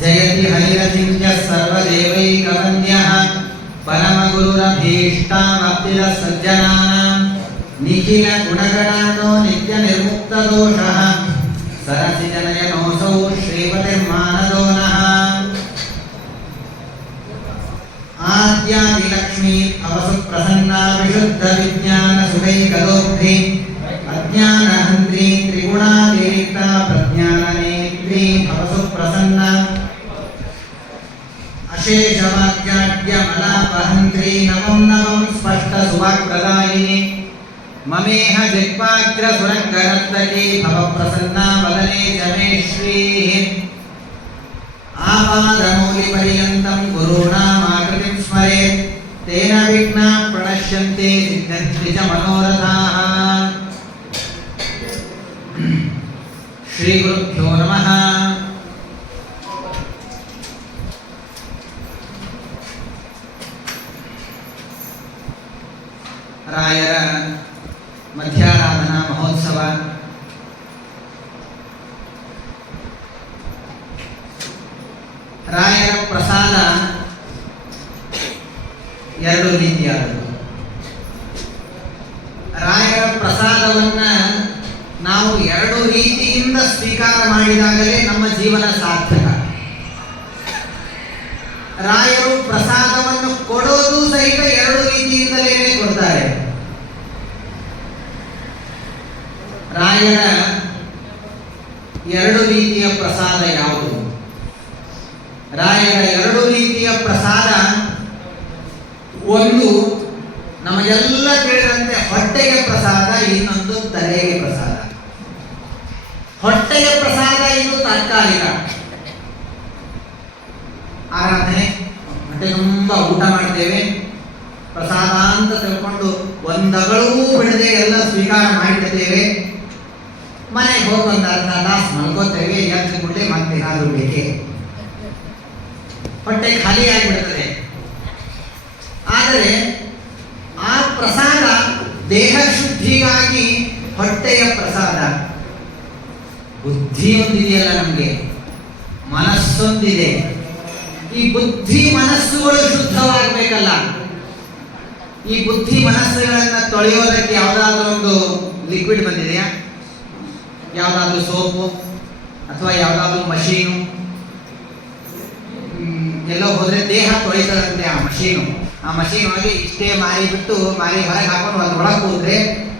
ಜಯತಿ ಹೈರಚಿಂತ್ಯ ಸರ್ವದೇವೈಕವಂದ್ಯಃ ಪರಮಗುರುರಭೀಷ್ಟಾವಪ್ತಿದ ಸಜ್ಜನಾನಾಂ ನಿಖಿಲ ಗುಣಗಣಾನೋ ನಿತ್ಯ ನಿರ್ಮುಕ್ತ ದೋಷಃ ಸರಸಿ ಜನಯನೋಸೌ ಶ್ರೀಪತಿರ್ಮಾನದೋ ನಃ ಆದ್ಯಾದಿಲಕ್ಷ್ಮೀ ಅವಸು ಪ್ರಸನ್ನಾ ವಿಶುದ್ಧ ವಿಜ್ಞಾನ ಸುಖೈಕದೋಗ್ಧಿ ಅಜ್ಞಾನಹಂತ್ರಿ ತ್ರಿಗುಣಾತಿರಿಕ್ತ ಪ್ರಜ್ಞಾನನೇತ್ರಿ ಭವಸು ಪ್ರಸನ್ನ ಅಶೇಷವಾಕ್ಯಾಡ್ಯಮಲಾಪಹಂತ್ರಿ ನಮಂ ನಮಂ ಸ್ಪಷ್ಟ ಸುವಾಕ್ಪ್ರದಾಯಿನಿ ಮಮೇಹ ಜಗ್ವಾಗ್ರ ಸುರಂಗರತ್ನಕಿ ಭವ ಪ್ರಸನ್ನಾ ವದನೆ ಚ ಮೇ ಶ್ರೀಃ ಆಪಾದಮೌಲಿ ಪರ್ಯಂತಂ ಗುರುಣಾಮಾಕೃತಿಂ ಸ್ಮರೇತ್ ತೇನ ವಿಘ್ನಾಃ ಪ್ರಣಶ್ಯಂತೆ ಸಿದ್ಧಂತಿ ಚ ಮನೋರಥಾಃ. ಶ್ರೀ ಗುರುಭ್ಯೋ ನಮಃ. ರಾಯರ ಮಧ್ಯಾರಾಧನಾ ಮಹೋತ್ಸವ ರಾಯರ ಪ್ರಸಾದ ಎರಡು ರೀತಿಯಾದದ್ದು. ರಾಯರ ಪ್ರಸಾದವನ್ನ ನಾವು ಎರಡು ರೀತಿಯಿಂದ ಸ್ವೀಕಾರ ಮಾಡಿದಾಗಲೇ ನಮ್ಮ ಜೀವನ ಸಾರ್ಥಕ. ರಾಯರು ಪ್ರಸಾದವನ್ನು ಕೊಡೋದು ಸಹಿತ ಎರಡು ರೀತಿಯಿಂದಲೇ ಕೊಡ್ತಾರೆ. ರಾಯರ ಎರಡು ರೀತಿಯ ಪ್ರಸಾದ ಯಾವುದು? ರಾಯರ ಎರಡು ರೀತಿಯ ಪ್ರಸಾದ, ಒಂದು ನಮಗೆಲ್ಲ ತಿಳಿದಂತೆ ಹೊಟ್ಟೆಗೆ ಪ್ರಸಾದ, ಇನ್ನೊಂದು ತಲೆಗೆ ಪ್ರಸಾದ. ಹೊಟ್ಟೆಯ ಪ್ರಸಾದ ಇದು ತಾತ್ಕಾಲಿಕ. ಆರಾಧನೆ ಹೊಟ್ಟೆ ತುಂಬ ಊಟ ಮಾಡ್ತೇವೆ, ಪ್ರಸಾದ ಅಂತ ತಿಳ್ಕೊಂಡು ಒಂದಗಳೂ ಬಿಡದೆ ಎಲ್ಲ ಸ್ವೀಕಾರ ಮಾಡಿರ್ತೇವೆ. ಮನೆಗೆ ಹೋಗಿ ಒಂದು ಅರ್ಧ ತಾಸು ಮಲ್ಕೋತೇವೆ, ಎದ್ದು ಕೂಡಲೇ ಮತ್ತೇನಾದ್ರೂ ಬೇಕೇ, ಹೊಟ್ಟೆ ಖಾಲಿ ಆಗಿಬಿಡ್ತದೆ. ಆದರೆ ಆ ಪ್ರಸಾದ ದೇಹ ಶುದ್ಧಿಗಾಗಿ ಹೊಟ್ಟೆಯ ಪ್ರಸಾದ. ಬುದ್ಧಿಯೊಂದಿದೆಯಲ್ಲ, ನಮಗೆ ಮನಸ್ಸೊಂದಿದೆ. ಈ ಬುದ್ಧಿ ಮನಸ್ಸುಗಳು ಶುದ್ಧವಾಗಬೇಕಲ್ಲ. ಈ ಬುದ್ಧಿ ಮನಸ್ಸುಗಳನ್ನ ತೊಳೆಯೋದಕ್ಕೆ ಯಾವುದಾದ್ರೂ ಒಂದು ಲಿಕ್ವಿಡ್ ಬಂದಿದೆಯಾ? ಯಾವುದಾದ್ರೂ ಸೋಪು ಅಥವಾ ಯಾವುದಾದ್ರೂ ಮಷೀನು? ಎಲ್ಲೋ ಹೋದ್ರೆ ದೇಹ ತೊಳಿತದಂತೆ ಆ ಮಷೀನು. ಆ ಮಷೀನ್ ಒಳಗೆ ಇಷ್ಟೇ ಮಾರಿ ಬಿಟ್ಟು ಮಾರಿ ಹೊರಗೆ ಹಾಕೊಂಡು ಅದು ಒಳಗೆ ಹೋದ್ರೆ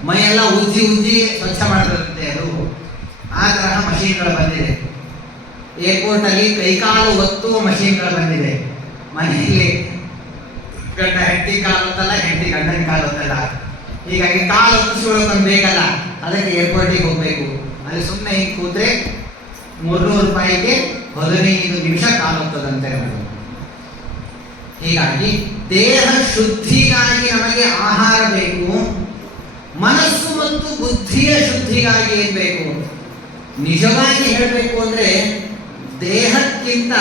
ಮೈಯೆಲ್ಲ ಉಜ್ಜಿ ಉಜ್ಜಿ ಸ್ವಚ್ಛ ಮಾಡ್ತಿರುತ್ತೆ ಅದು. ಆ ತರಹ ಮಷೀನ್ಗಳು ಬಂದಿದೆ. ಏರ್ಪೋರ್ಟ್ ಅಲ್ಲಿ ಕೈಕಾಲು ಒತ್ತುವ ಮಷೀನ್ಗಳು ಬಂದಿದೆ. ಮನೆಯಲ್ಲಿ ಗಂಡ ಹೆಂಡತಿ ಕಾಲು ಹೊತ್ತಲ್ಲ, ಹೆಂಡತಿ ಗಂಡನ ಕಾಲು ಹೊತ್ತಲ್ಲ. ಹೀಗಾಗಿ ಕಾಲು ಒತ್ತಿಸ್ಕೊಳ್ಳೋಕೊಂದು ಬೇಕಲ್ಲ, ಅದಕ್ಕೆ ಏರ್ಪೋರ್ಟಿಗೆ ಹೋಗ್ಬೇಕು. ಅಲ್ಲಿ ಸುಮ್ಮನೆ ಹಿಂಗೆ ಕೂತ್ರೆ 300 ರೂಪಾಯಿಗೆ 15 ನಿಮಿಷ ಕಾಲು ಹೊತ್ತದಂತೆ. ಹೀಗಾಗಿ ದೇಹ ಶುದ್ಧಿಗಾಗಿ ನಮಗೆ ಆಹಾರ ಬೇಕು. ಮನಸ್ಸು ಮತ್ತು ಬುದ್ಧಿಯ ಶುದ್ಧಿಗಾಗಿ ಏನ್ ಬೇಕು? ನಿಜವಾಗಿ ಹೇಳಬೇಕು ಅಂದ್ರೆ ದೇಹಕ್ಕಿಂತ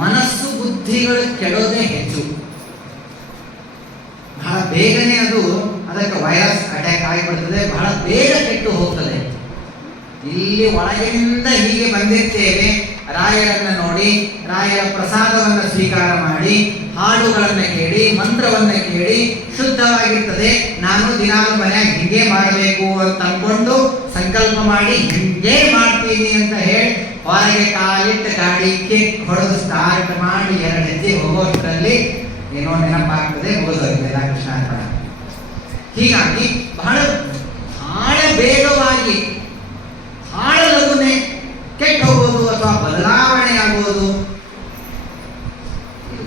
ಮನಸ್ಸು ಬುದ್ಧಿಗಳು ಕೆಡೋದೇ ಹೆಚ್ಚು. ಬಹಳ ಬೇಗನೆ ಅದಕ್ಕೆ ವೈರಸ್ ಅಟ್ಯಾಕ್ ಆಗಿಬಿಡ್ತದೆ, ಬಹಳ ಬೇಗ ಕೆಟ್ಟು ಹೋಗ್ತದೆ. ಇಲ್ಲಿ ಒಳಗಿನಿಂದ ಹೀಗೆ ಬಂದಿರ್ತೇವೆ, ರಾಯರನ್ನ ನೋಡಿ, ರಾಯರ ಪ್ರಸಾದವನ್ನು ಸ್ವೀಕಾರ ಮಾಡಿ, ಹಾಡುಗಳನ್ನು ಕೇಳಿ, ಮಂತ್ರವನ್ನು ಕೇಳಿ ಶುದ್ಧವಾಗಿರ್ತದೆ. ನಾನು ದಿನಾಲು ಮನೆಯಾಗ ಹಿಂಗೆ ಮಾಡಬೇಕು ಅಂತ ಅನ್ಕೊಂಡು ಸಂಕಲ್ಪ ಮಾಡಿ ಹಿಂಗೆ ಮಾಡ್ತೀನಿ ಅಂತ ಹೇಳಿ ಹೊರಗೆ ಕಾಲಿಟ್ಟು ಗಾಡಿ ಕಿಕ್ ಹೊಡೆದು ಸ್ಟಾರ್ಟ್ ಮಾಡಿ 2 ಹೆಜ್ಜೆ ಹೋಗೋಷ್ಟರಲ್ಲಿ ಏನೋ ನೆನಪಾಗ್ತದೆ, ಮುಗಿದೋಗ್ತದೆ ಕೃಷ್ಣ ಅರ್ಪಣ. ಹೀಗಾಗಿ ಬಹಳ ಬೇಗವಾಗಿ ಬಹಳ ಲಘುನೆ ಕೆಟ್ಟು ಹೋಗೋದು ಅಥವಾ ಬದಲಾವಣೆ ಆಗುವುದು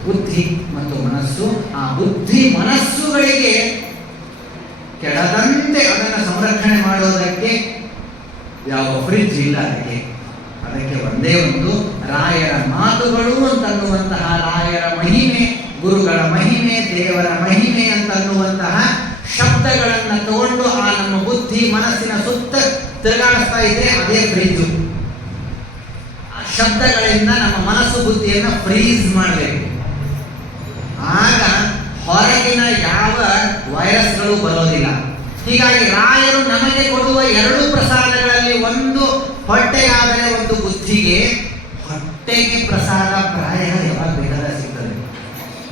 ಬುದ್ಧಿ ಮತ್ತು ಮನಸ್ಸು. ಆ ಬುದ್ಧಿ ಮನಸ್ಸುಗಳಿಗೆ ಕೆಡದಂತೆ ಅದನ್ನು ಸಂರಕ್ಷಣೆ ಮಾಡೋದಕ್ಕೆ ಯಾವ ಫ್ರಿಡ್ಜ್ ಇಲ್ಲ. ಅದಕ್ಕೆ ಒಂದೇ ಒಂದು ರಾಯರ ಮಾತುಗಳು ಅಂತನ್ನುವಂತಹ, ರಾಯರ ಮಹಿಮೆ, ಗುರುಗಳ ಮಹಿಮೆ, ದೇವರ ಮಹಿಮೆ ಅಂತನ್ನುವಂತಹ ಶಬ್ದಗಳನ್ನು ತಗೊಂಡು ಆ ನಮ್ಮ ಬುದ್ಧಿ ಮನಸ್ಸಿನ ಸುತ್ತ ತಿರುಗಾಡಿಸ್ತಾ ಇದ್ರೆ ಅದೇ ಫ್ರೀಜು. ಆ ಶಬ್ದಗಳಿಂದ ನಮ್ಮ ಮನಸ್ಸು ಬುದ್ಧಿಯನ್ನು ಫ್ರೀಸ್ ಮಾಡಬೇಕು. ಆಗ ಹೊರಗಿನ ಯಾವ ವೈರಸ್ಗಳು ಬರೋದಿಲ್ಲ. ಹೀಗಾಗಿ ರಾಯರು ನಮಗೆ ಕೊಡುವ 2 ಪ್ರಸಾದಗಳಲ್ಲಿ ಒಂದು ಹೊಟ್ಟೆಗಾದರೆ ಒಂದು ಬುದ್ಧಿಗೆ, ಹೊಟ್ಟೆಗೆ ಪ್ರಸಾದ ಪ್ರಾಯ ಯಾವಾಗ ಬೇಕಾದ್ರೆ ಸಿಗ್ತದೆ.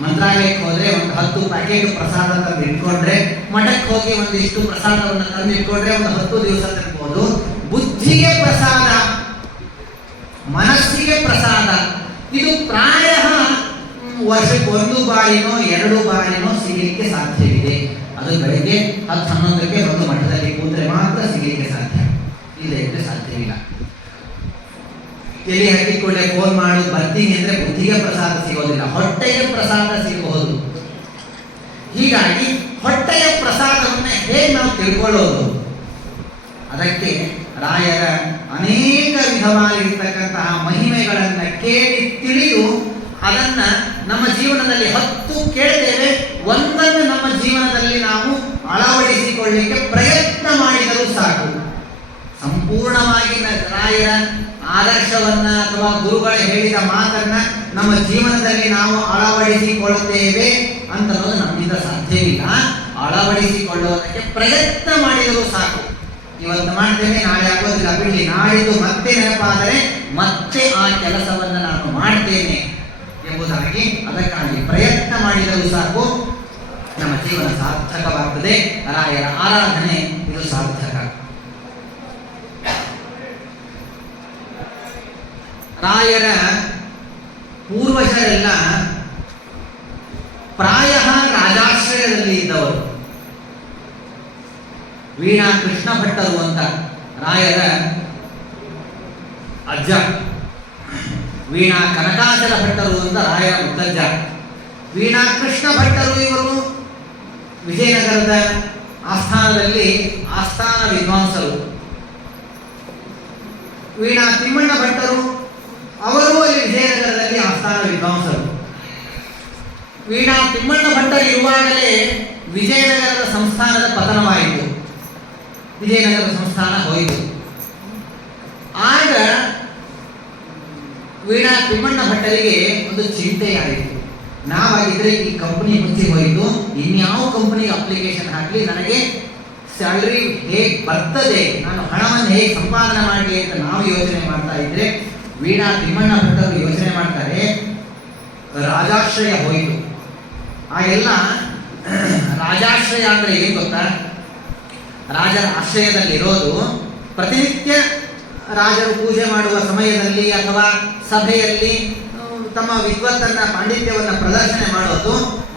ಮಂತ್ರಾಲಯಕ್ಕೆ ಹೋದ್ರೆ ಒಂದು 10 ಪ್ಯಾಕೆಟ್ ಪ್ರಸಾದ ತಂದು ಇಟ್ಕೊಂಡ್ರೆ, ಮಠಕ್ಕೆ ಹೋಗಿ ಒಂದಿಷ್ಟು ಪ್ರಸಾದವನ್ನು ತಂದು ಇಟ್ಕೊಂಡ್ರೆ ಒಂದು 10 ದಿವಸ ತಿನ್ಬೋದು. ಬುದ್ಧಿಗೆ ಪ್ರಸಾದ, ಮನಸ್ಸಿಗೆ ಪ್ರಸಾದ, ಇದು ಪ್ರಾಯ ವರ್ಷಕ್ಕೆ 1 ಬಾರಿನೋ 2 ಬಾರಿನೋ ಸಿಗಲಿಕ್ಕೆ ಸಾಧ್ಯವಿದೆ. ಅದು ಬೆಳಿಗ್ಗೆ 10-11ಕ್ಕೆ ಒಂದು ಮಠದಲ್ಲಿ ಕೂತ್ರೆ ಮಾತ್ರ ಸಿಗಲಿಕ್ಕೆ ಸಾಧ್ಯ, ಇಲ್ಲ ಇದ್ರೆ ಸಾಧ್ಯವಿಲ್ಲ. ತಲೆ ಹಾಕಿಕೊಳ್ಳೆ ಫೋನ್ ಮಾಡು ಬರ್ತೀನಿ ಅಂದ್ರೆ ಬುದ್ಧಿಗೆ ಪ್ರಸಾದ ಸಿಗೋದಿಲ್ಲ, ಹೊಟ್ಟೆಗೆ ಪ್ರಸಾದ ಸಿಗಬಹುದು. ಹೀಗಾಗಿ ಹೊಟ್ಟೆಯ ಪ್ರಸಾದವನ್ನ ಹೇಗೆ ನಾವು ತಿಳ್ಕೊಳ್ಳೋದು? ಅದಕ್ಕೆ ರಾಯರ ಅನೇಕ ವಿಧವಾಗಿರ್ತಕ್ಕಂತಹ ಮಹಿಮೆಗಳನ್ನ ಕೇಳಿ ತಿಳಿದು ಅದನ್ನ ನಮ್ಮ ಜೀವನದಲ್ಲಿ 10 ಕೇಳ್ತೇವೆ, ಒಂದನ್ನು ನಮ್ಮ ಜೀವನದಲ್ಲಿ ನಾವು ಅಳವಡಿಸಿಕೊಳ್ಳಿಕ್ಕೆ ಪ್ರಯತ್ನ ಮಾಡಿದರೂ ಸಾಕು. ಸಂಪೂರ್ಣವಾಗಿ ರಾಯರ ಆದರ್ಶವನ್ನ ಅಥವಾ ಗುರುಗಳು ಹೇಳಿದ ಮಾತನ್ನ ನಮ್ಮ ಜೀವನದಲ್ಲಿ ನಾವು ಅಳವಡಿಸಿಕೊಳ್ಳುತ್ತೇವೆ ಅಂತನ್ನೋದು ನಮ್ಮಿಂದ ಸಾಧ್ಯವಿಲ್ಲ. ಅಳವಡಿಸಿಕೊಳ್ಳುವುದಕ್ಕೆ ಪ್ರಯತ್ನ ಮಾಡಿದರೂ ಸಾಕು. ಇವತ್ತು ಮಾಡ್ತೇನೆ, ನಾಳೆ ಆಗೋದಿಲ್ಲ ಬಿಡ್ಲಿ, ನಾಳಿದ್ದು ಮತ್ತೆ ನೆನಪಾದರೆ ಮತ್ತೆ ಆ ಕೆಲಸವನ್ನು ನಾನು ಮಾಡ್ತೇನೆ ಎಂಬುದಾಗಿ ಅದಕ್ಕಾಗಿ ಪ್ರಯತ್ನ ಮಾಡಿದರೂ ಸಾಕು, ನಮ್ಮ ಜೀವನ ಸಾರ್ಥಕವಾಗ್ತದೆ. ರಾಯರ ಆರಾಧನೆ ಇದು ಸಾರ್ಥಕ. ರಾಯರ ಪೂರ್ವಜರೆಲ್ಲ ಪ್ರಾಯ ರಾಜಾಶ್ರಯದಲ್ಲಿ ಇದ್ದವರು. ವೀಣಾ ಕೃಷ್ಣ ಭಟ್ಟರು ಅಂತ ರಾಯರ ಅಜ್ಜ, ವೀಣಾ ಕನಕಾಚಲ ಭಟ್ಟರು ಅಂತ ರಾಯರ ಮುತ್ತಜ್ಜ. ವೀಣಾ ಕೃಷ್ಣ ಭಟ್ಟರು ಇವರು ವಿಜಯನಗರದ ಆಸ್ಥಾನದಲ್ಲಿ ಆಸ್ಥಾನ ವಿದ್ವಾಂಸರು. ವೀಣಾ ತಿಮ್ಮಣ್ಣ ಭಟ್ಟರು ಅವರು ಅಲ್ಲಿ ವಿಜಯನಗರದಲ್ಲಿ ಆಸ್ಥಾನ ವಿದ್ವಾಂಸರು. ವೀಣಾ ತಿಮ್ಮಣ್ಣ ಭಟ್ಟರು ಇರುವಾಗಲೇ ವಿಜಯನಗರದ ಸಂಸ್ಥಾನದ ಪತನವಾಯಿತು, ವಿಜಯನಗರ ಸಂಸ್ಥಾನ ಹೋಯಿತು. ಆಗ ವೀಣಾ ತಿಮ್ಮಣ್ಣ ಭಟ್ಟರಿಗೆ ಒಂದು ಚಿಂತೆಯಾಯಿತು, ನಾವಾಗಿದ್ರೆ ಈ ಕಂಪನಿ ಮುಚ್ಚಿ ಹೋಯಿತು, ಇನ್ಯಾವ ಕಂಪನಿಗೆ ಅಪ್ಲಿಕೇಶನ್ ಹಾಕಲಿ, ನನಗೆ ಸ್ಯಾಲರಿ ಹೇಗೆ ಬರ್ತದೆ, ನಾನು ಹಣವನ್ನು ಹೇಗೆ ಸಂಪಾದನೆ ಮಾಡಲಿ ಅಂತ ನಾವು ಯೋಚನೆ ಮಾಡ್ತಾ ಇದ್ರೆ, ವೀಣಾ ತಿಮ್ಮಣ್ಣ ಭಟ್ಟರು ಯೋಚನೆ ಮಾಡ್ತಾರೆ, ರಾಜಾಶ್ರಯ ಹೋಯಿತು. ಆಗೆಲ್ಲ ರಾಜಾಶ್ರಯ ಅಂದ್ರೆ ಏನು ಗೊತ್ತಾ? ರಾಜರ ಆಶ್ರಯದಲ್ಲಿರೋದು ಪ್ರತಿನಿತ್ಯ ರಾಜರು ಪೂಜೆ ಮಾಡುವ ಸಮಯದಲ್ಲಿ ಅಥವಾ ಸಭೆಯಲ್ಲಿ ತಮ್ಮ ವಿದ್ವತ್ತನ್ನ ಪಾಂಡಿತ್ಯವನ್ನ ಪ್ರದರ್ಶನ ಮಾಡೋದು,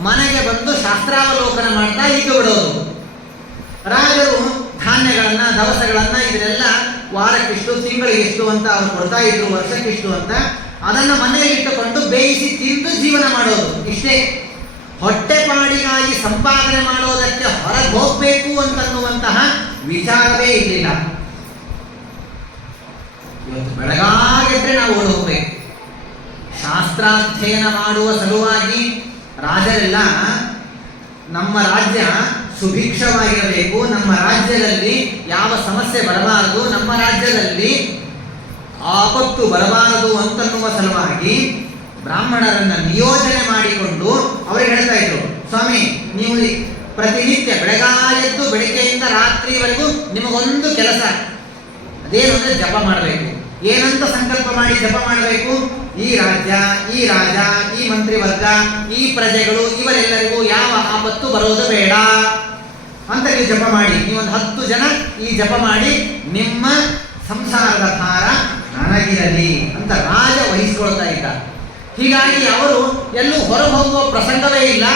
ಮನೆಗೆ ಬಂದು ಶಾಸ್ತ್ರಾವಲೋಕನ ಮಾಡ್ತಾ ಇದ್ದು ಬಿಡೋದು. ರಾಜರು ಧಾನ್ಯಗಳನ್ನ ದವಸಗಳನ್ನ ಇದನ್ನೆಲ್ಲ ವಾರಕ್ಕಿಷ್ಟು ತಿಂಗಳಿಗೆಷ್ಟು ಅಂತ ಅವ್ರು ಕೊಡ್ತಾ ಇದ್ರು, ವರ್ಷಕ್ಕಿಷ್ಟು ಅಂತ ಅದನ್ನ ಮನೆಯಲ್ಲಿ ಇಟ್ಟುಕೊಂಡು ಬೇಯಿಸಿ ತಿಂದು ಜೀವನ ಮಾಡೋದು. ಇಷ್ಟೇ, ಹೊಟ್ಟೆಪಾಡಿಗಾಗಿ ಸಂಪಾದನೆ ಮಾಡೋದಕ್ಕೆ ಹೊರಗೆ ಹೋಗ್ಬೇಕು ಅಂತನ್ನುವಂತಹ ವಿಚಾರವೇ ಇರಲಿಲ್ಲ. ಇವತ್ತು ಬೆಳಗಾಗಿದ್ರೆ ನಾವು ಓಡಿ ಹೋಗ್ಬೇಕು. ಶಾಸ್ತ್ರಾಧ್ಯಯನ ಮಾಡುವ ಸಲುವಾಗಿ ರಾಜರೆಲ್ಲ ನಮ್ಮ ರಾಜ್ಯ ಸುಭಿಕ್ಷವಾಗಿರಬೇಕು, ನಮ್ಮ ರಾಜ್ಯದಲ್ಲಿ ಯಾವ ಸಮಸ್ಯೆ ಬರಬಾರದು, ನಮ್ಮ ರಾಜ್ಯದಲ್ಲಿ ಆಪತ್ತು ಬರಬಾರದು ಅಂತನ್ನುವ ಸಲುವಾಗಿ ಬ್ರಾಹ್ಮಣರನ್ನ ನಿಯೋಜನೆ ಮಾಡಿಕೊಂಡು ಅವರಿಗೆ ಹೇಳ್ತಾ ಇದ್ರು, ಸ್ವಾಮಿ ನೀವು ಪ್ರತಿನಿತ್ಯ ಬೆಳಗಾಯದ್ದು ಬೆಳಿಗ್ಗೆಯಿಂದ ರಾತ್ರಿವರೆಗೂ ನಿಮಗೊಂದು ಕೆಲಸ, ಅದೇನು ಅಂದ್ರೆ ಜಪ ಮಾಡಬೇಕು. ಏನಂತ ಸಂಕಲ್ಪ ಮಾಡಿ ಜಪ ಮಾಡಬೇಕು? ಈ ರಾಜ್ಯ, ಈ ರಾಜ, ಈ ಮಂತ್ರಿವರ್ಗ, ಈ ಪ್ರಜೆಗಳು ಇವರೆಲ್ಲರಿಗೂ ಯಾವ ಆಪತ್ತು ಬರೋದು ಬೇಡ ಅಂತ ನೀವು ಜಪ ಮಾಡಿ. ನೀವೊಂದು 10 ಜನ ಈ ಜಪ ಮಾಡಿ, ನಿಮ್ಮ ಸಂಸಾರದ ಭಾರ ನನಗಿರಲಿ ಅಂತ ರಾಜ ವಹಿಸಿಕೊಳ್ತಾ ಇದ್ದ. ಹೀಗಾಗಿ ಅವರು ಎಲ್ಲೂ ಹೊರಗೆ ಹೋಗುವ ಪ್ರಸಂಗವೇ ಇಲ್ಲ.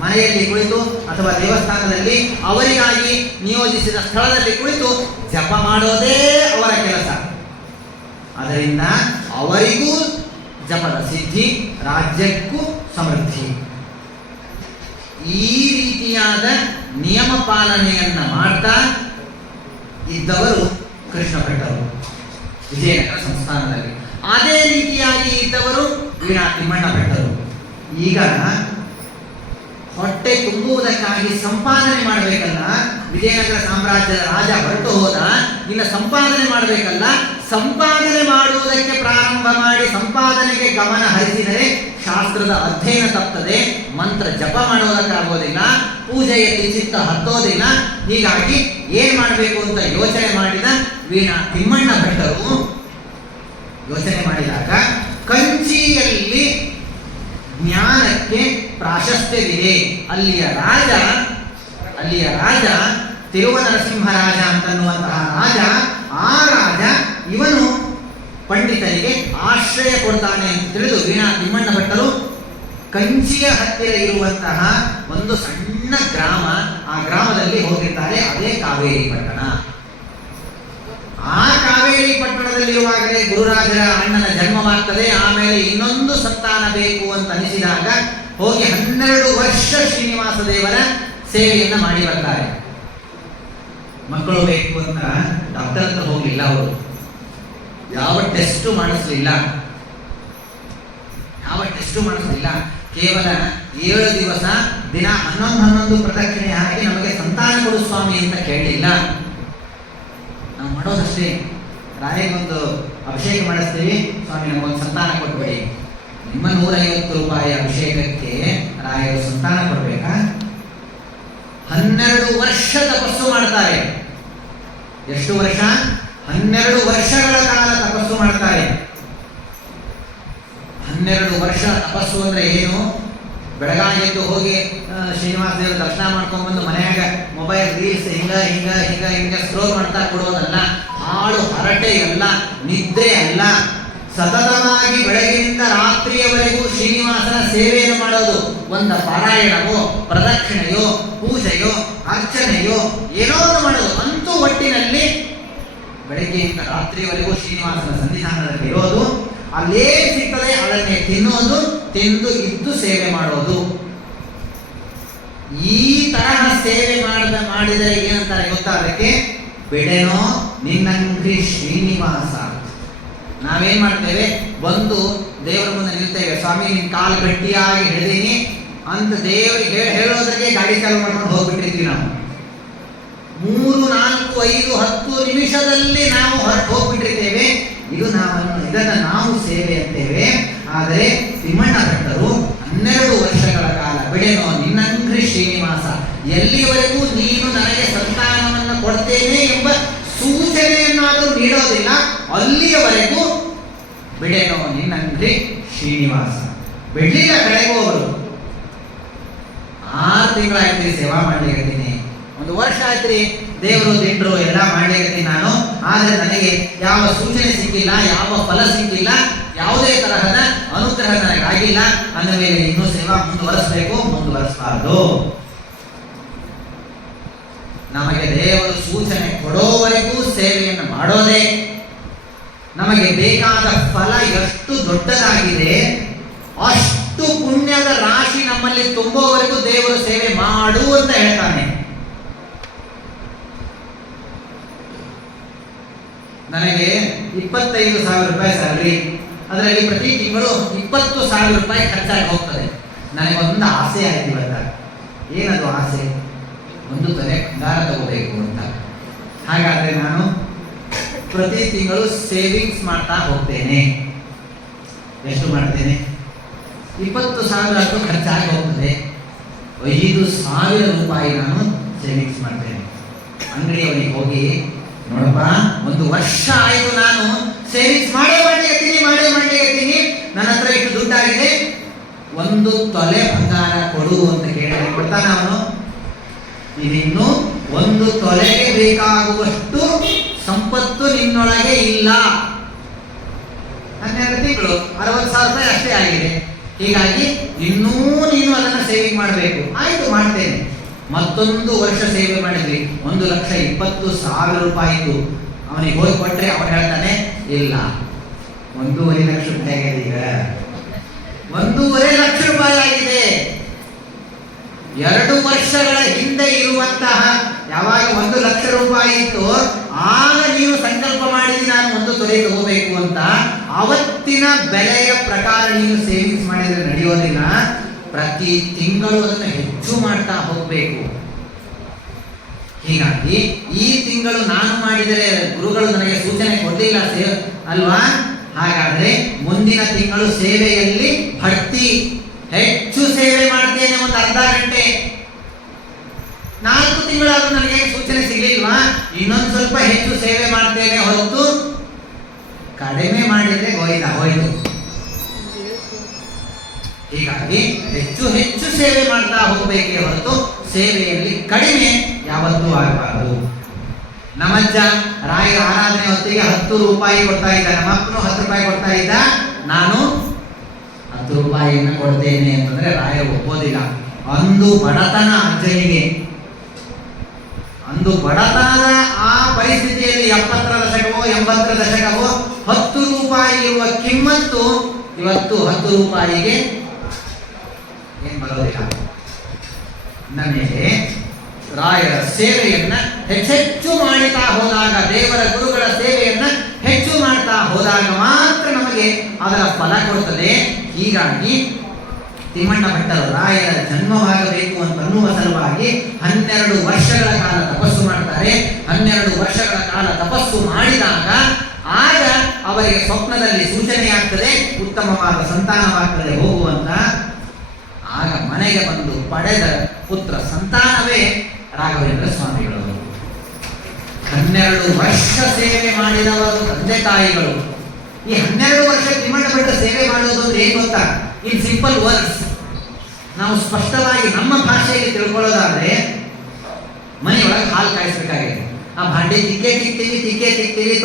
ಮನೆಯಲ್ಲಿ ಕುಳಿತು ಅಥವಾ ದೇವಸ್ಥಾನದಲ್ಲಿ ಅವರಿಗಾಗಿ ನಿಯೋಜಿಸಿದ ಸ್ಥಳದಲ್ಲಿ ಕುಳಿತು ಜಪ ಮಾಡೋದೇ ಅವರ ಕೆಲಸ. ಅದರಿಂದ ಅವರಿಗೂ ಜಪದ ಸಿದ್ಧಿ, ರಾಜ್ಯಕ್ಕೂ ಸಮೃದ್ಧಿ. ಈ ರೀತಿಯಾದ ನಿಯಮ ಪಾಲನೆಯನ್ನ ಮಾಡ್ತಾ ಇದ್ದವರು ಕೃಷ್ಣ ಭಟ್ಟರು ವಿಜಯನಗರ ಸಂಸ್ಥಾನದಲ್ಲಿ. ಅದೇ ರೀತಿಯಾಗಿ ಇದ್ದವರು ವೀಣಾ ತಿಮ್ಮಣ್ಣ ಭಟ್ಟರು. ಈಗ ಹೊಟ್ಟೆ ತುಂಬುವುದಕ್ಕಾಗಿ ಸಂಪಾದನೆ ಮಾಡಬೇಕಲ್ಲ, ವಿಜಯನಗರ ಸಾಮ್ರಾಜ್ಯದ ರಾಜ ಹೊರಟು ಹೋದ, ಇನ್ನು ಸಂಪಾದನೆ ಮಾಡಬೇಕಲ್ಲ, ಸಂಪಾದನೆ ಮಾಡುವುದಕ್ಕೆ ಪ್ರಾರಂಭ ಮಾಡಿ ಸಂಪಾದನೆಗೆ ಗಮನ ಹರಿಸಿದರೆ ಶಾಸ್ತ್ರದ ಅಧ್ಯಯನ ತಪ್ಪುತ್ತದೆ, ಮಂತ್ರ ಜಪ ಮಾಡುವುದಕ್ಕಾಗೋದಿಲ್ಲ, ಪೂಜೆಯಲ್ಲಿ ಚಿತ್ತ ಹತ್ತೋದಿಲ್ಲ. ಹೀಗಾಗಿ ಏನ್ ಮಾಡಬೇಕು ಅಂತ ಯೋಚನೆ ಮಾಡಿದ ವೀಣಾ ತಿಮ್ಮಣ್ಣ ಭಟ್ಟರು ಯೋಚನೆ ಮಾಡಿದಾಗ ಕಂಚಿಯಲ್ಲಿ ಜ್ಞಾನಕ್ಕೆ ಪ್ರಾಶಸ್ತ್ಯವಿದೆ. ಅಲ್ಲಿಯ ರಾಜ ತಿರುವನರಸಿಂಹರಾಜ ಅಂತನ್ನುವಂತಹ ರಾಜ, ಆ ರಾಜ ಇವನು ಪಂಡಿತರಿಗೆ ಆಶ್ರಯ ಕೊಡ್ತಾನೆ ಅಂತ ತಿಳಿದು ವೀಣಾ ತಿಮ್ಮಣ್ಣ ಭಟ್ಟರು ಕಂಚಿಯ ಹತ್ತಿರ ಇರುವಂತಹ ಒಂದು ಸಣ್ಣ ಗ್ರಾಮ, ಆ ಗ್ರಾಮದಲ್ಲಿ ಹೋಗಿರ್ತಾರೆ. ಅದೇ ಕಾವೇರಿ ಪಟ್ಟಣ. ಆ ಕಾವೇರಿ ಪಟ್ಟಣದಲ್ಲಿರುವಾಗಲೇ ಗುರುರಾಜರ ಅಣ್ಣನ ಜನ್ಮವಾಗ್ತದೆ. ಆಮೇಲೆ ಇನ್ನೊಂದು ಸಂತಾನ ಬೇಕು ಅಂತ ಅನಿಸಿದಾಗ ಹೋಗಿ 12 ವರ್ಷ ಶ್ರೀನಿವಾಸ ದೇವರ ಸೇವೆಯನ್ನ ಮಾಡಿ ಬರ್ತಾರೆ. ಮಕ್ಕಳು ಬೇಕು ಅಂತ ಡಾಕ್ಟರ್ ಹತ್ರ ಹೋಗ್ಲಿಲ್ಲ, ಅವರು ಯಾವ ಟೆಸ್ಟು ಮಾಡಿಸ್ಲಿಲ್ಲ. ಕೇವಲ 7 ದಿವಸ ದಿನ 11 ಪ್ರದಕ್ಷಿಣೆ ಹಾಕಿ ನಮಗೆ ಸಂತಾನ ಕೊಡು ಸ್ವಾಮಿ ಅಂತ ಕೇಳಲಿಲ್ಲ. ನಾವು ಮಾಡೋದಷ್ಟೇ, ರಾಯಗೊಂದು ಅಭಿಷೇಕ ಮಾಡಿಸ್ತೀವಿ, ಸ್ವಾಮಿ ನಮಗೊಂದು ಸಂತಾನ ಕೊಟ್ಬಿಡಿ. ನಿಮ್ಮ 150 ರೂಪಾಯಿ ಅಭಿಷೇಕಕ್ಕೆ ರಾಯರು ಸಂತಾನ ಕೊಡ್ಬೇಕಾ? 12 ವರ್ಷ ತಪಸ್ಸು ಮಾಡ್ತಾರೆ. ಎಷ್ಟು ವರ್ಷ? 12 ವರ್ಷಗಳ ಕಾಲ ತಪಸ್ಸು ಮಾಡ್ತಾರೆ. 12 ವರ್ಷ ತಪಸ್ಸು ಅಂದ್ರೆ ಏನು? ಬೆಳಗಾಗಿ ಎದ್ದು ಹೋಗಿ ಶ್ರೀನಿವಾಸ ದೇವರ ದರ್ಶನ ಮಾಡ್ಕೊಂಡ್ ಬಂದು ಮನೆಯಾಗ ಮೊಬೈಲ್ ರೀಲ್ಸ್ ಹಿಂಗ ಸ್ಕ್ರೋಲ್ ಮಾಡ್ತಾ ಕೊಡೋದಲ್ಲ. ಹಾಳು ಹರಟೆ ಅಲ್ಲ, ನಿದ್ರೆ ಅಲ್ಲ, ಸತತವಾಗಿ ಬೆಳಗಿನಿಂದ ರಾತ್ರಿಯವರೆಗೂ ಶ್ರೀನಿವಾಸನ ಸೇವೆಯನ್ನು ಮಾಡೋದು. ಒಂದು ಪಾರಾಯಣವೋ, ಪ್ರದಕ್ಷಿಣೆಯೋ, ಪೂಜೆಯೋ, ಅರ್ಚನೆಯೋ ಏನೋ ಒಂದು ಮಾಡೋದು. ಅಂತೂ ಒಟ್ಟಿನಲ್ಲಿ ಬೆಳಗ್ಗೆಯಿಂದ ರಾತ್ರಿಯವರೆಗೂ ಶ್ರೀನಿವಾಸನ ಸನ್ನಿಧಾನದಲ್ಲಿ ಇರೋದು, ಅಲ್ಲೇ ಸಿಗ್ತದೆ ಅದನ್ನೇ ತಿನ್ನೋದು, ತಿಂದು ಇದ್ದು ಸೇವೆ ಮಾಡೋದು. ಈ ತರಹ ಸೇವೆ ಮಾಡಿದರೆ ಏನಂತಾರೆ ಗೊತ್ತಾ? ಅದಕ್ಕೆ ಬಿಡೆನೋ ನಿನ್ನಂಗ್ರಿ ಶ್ರೀನಿವಾಸ. ನಾವೇನ್ ಮಾಡ್ತೇವೆ? ಬಂದು ದೇವರ ಮುಂದೆ ನಿಲ್ತೇವೆ, ಸ್ವಾಮಿ ನಿನ್ ಕಾಲು ಗಟ್ಟಿಯಾಗಿ ಹಿಡಿದೀನಿ ಅಂತ ದೇವರಿಗೆ ಹೇಳೋದ್ರಿಗೆ ಗಾಡಿ ಚಾಲು ಮಾಡ್ಕೊಂಡು ಹೋಗ್ಬಿಟ್ಟಿರ್ತೀವಿ. ನಾವು 3, 4, 5, 10 ನಿಮಿಷದಲ್ಲಿ ನಾವು ಹೊರಟು ಹೋಗ್ಬಿಟ್ಟಿರ್ತೇವೆ. ಇದನ್ನ ನಾವು ಸೇವೆ ಅಂತೇವೆ. ಆದರೆ ತಿಮ್ಮಣ್ಣ ಭಟ್ಟರು 12 ವರ್ಷಗಳ ಕಾಲ ಬಿಡೆನೋ ನಿನ್ನಂಗ್ರಿ ಶ್ರೀನಿವಾಸ, ಎಲ್ಲಿವರೆಗೂ ನೀನು ನನಗೆ ಸಂತಾನವನ್ನು ಕೊಡ್ತೇನೆ ಎಂಬ ಸೂಚನೆಯನ್ನಾದರೂ ನೀಡೋದಿಲ್ಲ, ಅಲ್ಲಿಯವರೆಗೂ ಬಿಡೆನೋ ನಿನ್ನಂಗ್ರಿ ಶ್ರೀನಿವಾಸ. ಬಿಡ್ಲಿಲ್ಲ. ಕಡೆಗೂ ಅವರು 6 ತಿಂಗಳಾಯ್ತು ಸೇವಾ ಮಾಡ್ಲಿಕ್ಕೀನಿ, 1 ವರ್ಷ ಆಯ್ತ್ರಿ ದೇವರು ದಿಂಡ್ರು ಎಲ್ಲ ಮಾಡ್ಲಿಕ್ಕೀನಿ ನಾನು. ಆದರೆ ನನಗೆ ಯಾವ ಸೂಚನೆ ಸಿಕ್ಕಿಲ್ಲ, ಯಾವ ಫಲ ಸಿಕ್ಕಿಲ್ಲ, ಯಾವುದೇ ತರಹದ ಅನುಗ್ರಹ ನನಗಾಗಿಲ್ಲ. ಅಂದ ಮೇಲೆ ಇನ್ನೂ ಸೇವಾ ಮುಂದುವರಿಸಬಾರದು. ನಮಗೆ ದೇವರು ಸೂಚನೆ ಕೊಡೋವರೆಗೂ ಸೇವೆಯನ್ನು ಮಾಡೋದೇ. ನಮಗೆ ಬೇಕಾದ ಫಲ ಎಷ್ಟು ದೊಡ್ಡದಾಗಿದೆ ಅಷ್ಟು ಪುಣ್ಯದ ರಾಶಿ ನಮ್ಮಲ್ಲಿ ತುಂಬುವವರೆಗೂ ದೇವರು ಸೇವೆ ಮಾಡು ಅಂತ ಹೇಳ್ತಾನೆ. ನನಗೆ 25,000 ರೂಪಾಯಿ ಸ್ಯಾಲರಿ, ಅದರಲ್ಲಿ ಪ್ರತಿ ತಿಂಗಳು 20,000 ರೂಪಾಯಿ ಖರ್ಚಾಗಿ ಹೋಗ್ತದೆ. ನನಗೊಂದು ಆಸೆ ಆಯ್ತು ಇವತ್ತ. ಏನದು ಆಸೆ? ಒಂದು ತೊಲೆ ಬಂಗಾರ ತಗೋಬೇಕು ಅಂತ. ಹಾಗಾದ್ರೆ ನಾನು ಪ್ರತಿ ತಿಂಗಳು ಸೇವಿಂಗ್ಸ್ ಮಾಡ್ತಾ ಹೋಗ್ತೇನೆ. ಎಷ್ಟು ಮಾಡ್ತೇನೆ? 20,000 ಅಷ್ಟು ಖರ್ಚಾಗಿ ಹೋಗ್ತದೆ. 5,000 ರೂಪಾಯಿ ನಾನು ಸೇವಿಂಗ್ಸ್ ಮಾಡ್ತೇನೆ. ಅಂಗಡಿಯವರಿಗೆ ಹೋಗಿ, ನೋಡಪ್ಪ 1 ವರ್ಷ ಆಯ್ತು ನಾನು ಸೇವಿಂಗ್ಸ್ ಮಾಡೇ ಮಾಡ್ಲಿಕ್ಕೀನಿ, ನನ್ನ ಹತ್ರ ಇಷ್ಟು ದುಡ್ಡಾಗಿದೆ, 1 ತೊಲೆ ಬಂಗಾರ ಕೊಡು ಅಂತ ಕೇಳಿದ್ರೆ ಕೊಡ್ತಾನ ಅವನು? ಇದಿನ್ನು 1 ತೊಲೆಗೆ ಬೇಕಾಗುವಷ್ಟು ಸಂಪತ್ತು ನಿನ್ನೊಳಗೆ ಇಲ್ಲ. 12 ತಿಂಗಳು 60,000 ರೂಪಾಯಿ ಅಷ್ಟೇ ಆಗಿದೆ. ಹೀಗಾಗಿ ಇನ್ನೂ ನೀನು ಅದನ್ನು ಸೇವಿಂಗ್ ಮಾಡಬೇಕು. ಆಯ್ತು, ಮಾಡ್ತೇನೆ. ಮತ್ತೊಂದು ವರ್ಷ ಸೇವೆ ಮಾಡಿದ್ವಿ, 1,20,000 ರೂಪಾಯಿ ಇತ್ತು. ಅವನಿಗೆ ಹೋಗಿ ಕೊಟ್ರೆ ಅವನು ಹೇಳ್ತಾನೆ, ಇಲ್ಲ 1.5 ಲಕ್ಷ ರೂಪಾಯಿ ಆಗಿದೆ. ಈಗ 1.5 ಲಕ್ಷ ರೂಪಾಯಿ ಆಗಿದೆ. 2 ವರ್ಷಗಳ ಹಿಂದೆ ಇರುವಂತಹ ಯಾವಾಗ 1 ಲಕ್ಷ ರೂಪಾಯಿ ಇತ್ತು, ಆಗ ನೀವು ಸಂಕಲ್ಪ ಮಾಡಿದಿ ನಾನು 1 ತೊಲೆ ತಗೋಬೇಕು ಅಂತ. ಅವತ್ತಿನ ಬೆಲೆಯ ಪ್ರಕಾರ ನೀವು ಸೇವಿಂಗ್ಸ್ ಮಾಡಿದ್ರೆ ನಡೆಯೋದಿಲ್ಲ. ಪ್ರತಿ ತಿಂಗಳು ಅದನ್ನು ಹೆಚ್ಚು ಮಾಡ್ತಾ ಹೋಗಬೇಕು. ಹೀಗಾಗಿ ಈ ತಿಂಗಳು ನಾನು ಮಾಡಿದರೆ ಗುರುಗಳು ನನಗೆ ಸೂಚನೆ ಕೊಡಲಿಲ್ಲ ಅಲ್ವಾ? ಹಾಗಾದ್ರೆ ಮುಂದಿನ ತಿಂಗಳು ಸೇವೆಯಲ್ಲಿ ಬಡ್ತಿ, ಹೆಚ್ಚು ಸೇವೆ ಮಾಡ್ತೇನೆ, 1 ಅರ್ಧ ಗಂಟೆ. 4 ತಿಂಗಳಾದ್ರೂ ನನಗೆ ಸೂಚನೆ ಸಿಗ್ಲಿಲ್ವಾ? ಇನ್ನೊಂದು ಸ್ವಲ್ಪ ಹೆಚ್ಚು ಸೇವೆ ಮಾಡ್ತೇನೆ ಹೊರತು ಕಡಿಮೆ ಮಾಡಿದ್ರೆ ಹೋಯ್ತು. ಹೀಗಾಗಿ ಹೆಚ್ಚು ಹೆಚ್ಚು ಸೇವೆ ಮಾಡ್ತಾ ಹೋಗಬೇಕೇ ಹೊರತು ಸೇವೆಯಲ್ಲಿ ಕಡಿಮೆ ಯಾವತ್ತೂ ಆಗಬಾರದು. ನಮ್ಮಜ್ಜ ರಾಯರ ಆರಾಧನೆ ಹೊತ್ತಿಗೆ 10 ರೂಪಾಯಿ ಕೊಡ್ತಾ ಇದ್ದ, ನಮ್ಮಪ್ಪನು 10 ರೂಪಾಯಿ ಕೊಡ್ತಾ ಇದ್ದ. ನಾನು 10 ರೂಪಾಯಿಯನ್ನು ಕೊಡ್ತೇನೆ ಅಂತಂದ್ರೆ ರಾಯರು ಒಪ್ಪೋದಿಲ್ಲ. ಅಂದು ಬಡತನ ಅಜ್ಜನಿಗೆ, ಅಂದು ಬಡತನದ ಆ ಪರಿಸ್ಥಿತಿಯಲ್ಲಿ 70ರ ದಶಕವೋ 80ರ ದಶಕವೋ 10 ರೂಪಾಯಿ ಇರುವ ಕಿಮ್ಮತ್ತು ಇವತ್ತು 10 ರೂಪಾಯಿಗೆ ಏನ್ ಬರೋದಿಲ್ಲ. ಮೇಲೆ ರಾಯರ ಸೇವೆಯನ್ನ ಹೆಚ್ಚೆಚ್ಚು ಮಾಡುತ್ತಾ ಹೋದಾಗ, ದೇವರ ಗುರುಗಳ ಸೇವೆಯನ್ನ ಹೆಚ್ಚು ಮಾಡ್ತಾ ಹೋದಾಗ ಮಾತ್ರ ನಮಗೆ ಅದರ ಫಲ ಕೊಡುತ್ತದೆ. ಹೀಗಾಗಿ ತಿಮ್ಮಣ್ಣ ಭಟ್ಟರು ರಾಯರ ಜನ್ಮವಾಗಬೇಕು ಅಂತನ್ನುವ ಸಲುವಾಗಿ 12 ವರ್ಷಗಳ ಕಾಲ ತಪಸ್ಸು ಮಾಡ್ತಾರೆ. 12 ವರ್ಷಗಳ ಕಾಲ ತಪಸ್ಸು ಮಾಡಿದಾಗ ಆಗ ಅವರಿಗೆ ಸ್ವಪ್ನದಲ್ಲಿ ಸೂಚನೆಯಾಗ್ತದೆ, ಉತ್ತಮವಾದ ಸಂತಾನವಾಗ್ತದೆ ಹೋಗುವಂತ. ಆಗ ಮನೆಗೆ ಬಂದು ಪಡೆದ ಪುತ್ರ ಸಂತಾನವೇ ರಾಘವೇಂದ್ರ ಸ್ವಾಮಿಗಳವರು. 12 ವರ್ಷ ಸೇವೆ ಮಾಡಿದವರು ತಂದೆ ತಾಯಿಗಳು. ಈ 12 ವರ್ಷ ತಿಮ್ಮಣ್ಣ ಭಟ್ಟ ಸೇವೆ ಮಾಡುವುದು ಅಂದ್ರೆ ಏನ್ ಗೊತ್ತಾ? ಇನ್ ಸಿಂಪಲ್ ವರ್ಡ್ಸ್ ನಾವು ಸ್ಪಷ್ಟವಾಗಿ ನಮ್ಮ ಭಾಷೆಯಲ್ಲಿ ತಿಳ್ಕೊಳ್ಳೋದಾದ್ರೆ, ಮನೆಯೊಳಗೆ ಹಾಲು ಕಾಯಿಸ್ಬೇಕಾಗಿದೆ. ಆ ಭಾಂಡೆ ತಿಕ್ತೀವಿ,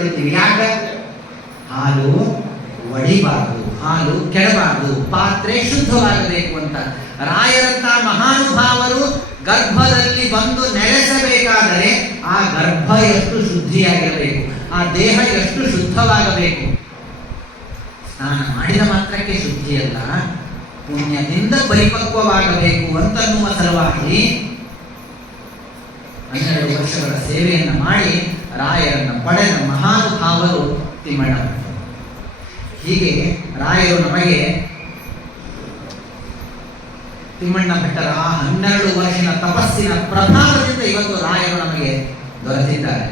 ತೊಳೆತೀವಿ. ಯಾಕೆ? ಹಾಲು ಒಡಿಬಾರದು, ಹಾಲು ಕೆಡಬಾರದು, ಪಾತ್ರೆ ಶುದ್ಧವಾಗಬೇಕು ಅಂತ. ರಾಯರಂತ ಮಹಾನುಭಾವರು ಗರ್ಭದಲ್ಲಿ ಬಂದು ನೆಲೆಸಬೇಕಾದರೆ ಆ ಗರ್ಭ ಎಷ್ಟು ಶುದ್ಧಿಯಾಗಿರಬೇಕು, ಆ ದೇಹ ಎಷ್ಟು ಶುದ್ಧವಾಗಬೇಕು. ಸ್ನಾನ ಮಾಡಿದ ಮಾತ್ರಕ್ಕೆ ಶುದ್ಧಿಯಲ್ಲ, ಪುಣ್ಯದಿಂದ ಪರಿಪಕ್ವವಾಗಬೇಕು ಅಂತನ್ನುವ ಸಲುವಾಗಿ 12 ವರ್ಷಗಳ ಸೇವೆಯನ್ನು ಮಾಡಿ ರಾಯರನ್ನು ಪಡೆದ ಮಹಾನುಭಾವರು ತಿಮ್ಮಣ್ಣ. ಹೀಗೆ ರಾಯರು ನಮಗೆ ತಿಮ್ಮಣ್ಣ ಭಟ್ಟರ 12 ವರ್ಷದ ತಪಸ್ಸಿನ ಪ್ರಭಾವದಿಂದ ಇವತ್ತು ರಾಯರು ನಮಗೆ ದೊರೆತಿದ್ದಾರೆ.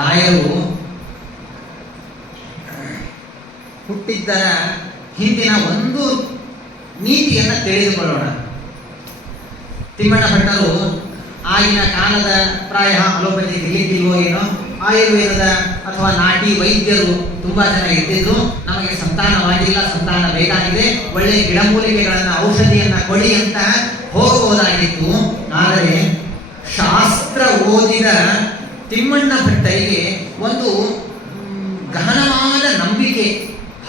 ರಾಯರು ಹುಟ್ಟಿದ್ದರ ಹಿಂದಿನ ಒಂದು ನೀತಿಯನ್ನು ತಿಳಿದುಕೊಳ್ಳೋಣ. ತಿಮ್ಮಣ್ಣ ಭಟ್ಟರು ಆಗಿನ ಕಾಲದ ಪ್ರಾಯ ಅಲೋಪತಿ ಇರ್ಲಿಕ್ಕಿಲ್ವೋ ಏನೋ, ಆಯುರ್ವೇದದ ಅಥವಾ ನಾಟಿ ವೈದ್ಯರು ತುಂಬಾ ಜನ ಇದ್ದಿದ್ರು. ನಮಗೆ ಸಂತಾನವಾಗಿಲ್ಲ, ಸಂತಾನ ಬೇಕಾಗಿದೆ, ಒಳ್ಳೆಯ ಗಿಡಮೂಲಿಕೆಗಳನ್ನ ಔಷಧಿಯನ್ನ ಕೊಡಿ ಅಂತ ಹೋಗಬಹುದಾಗಿತ್ತು. ಆದರೆ ಶಾಸ್ತ್ರ ಓದಿದ ತಿಮ್ಮಣ್ಣ ಭಟ್ಟರಿಗೆ ಒಂದು ಗಹನವಾದ ನಂಬಿಕೆ,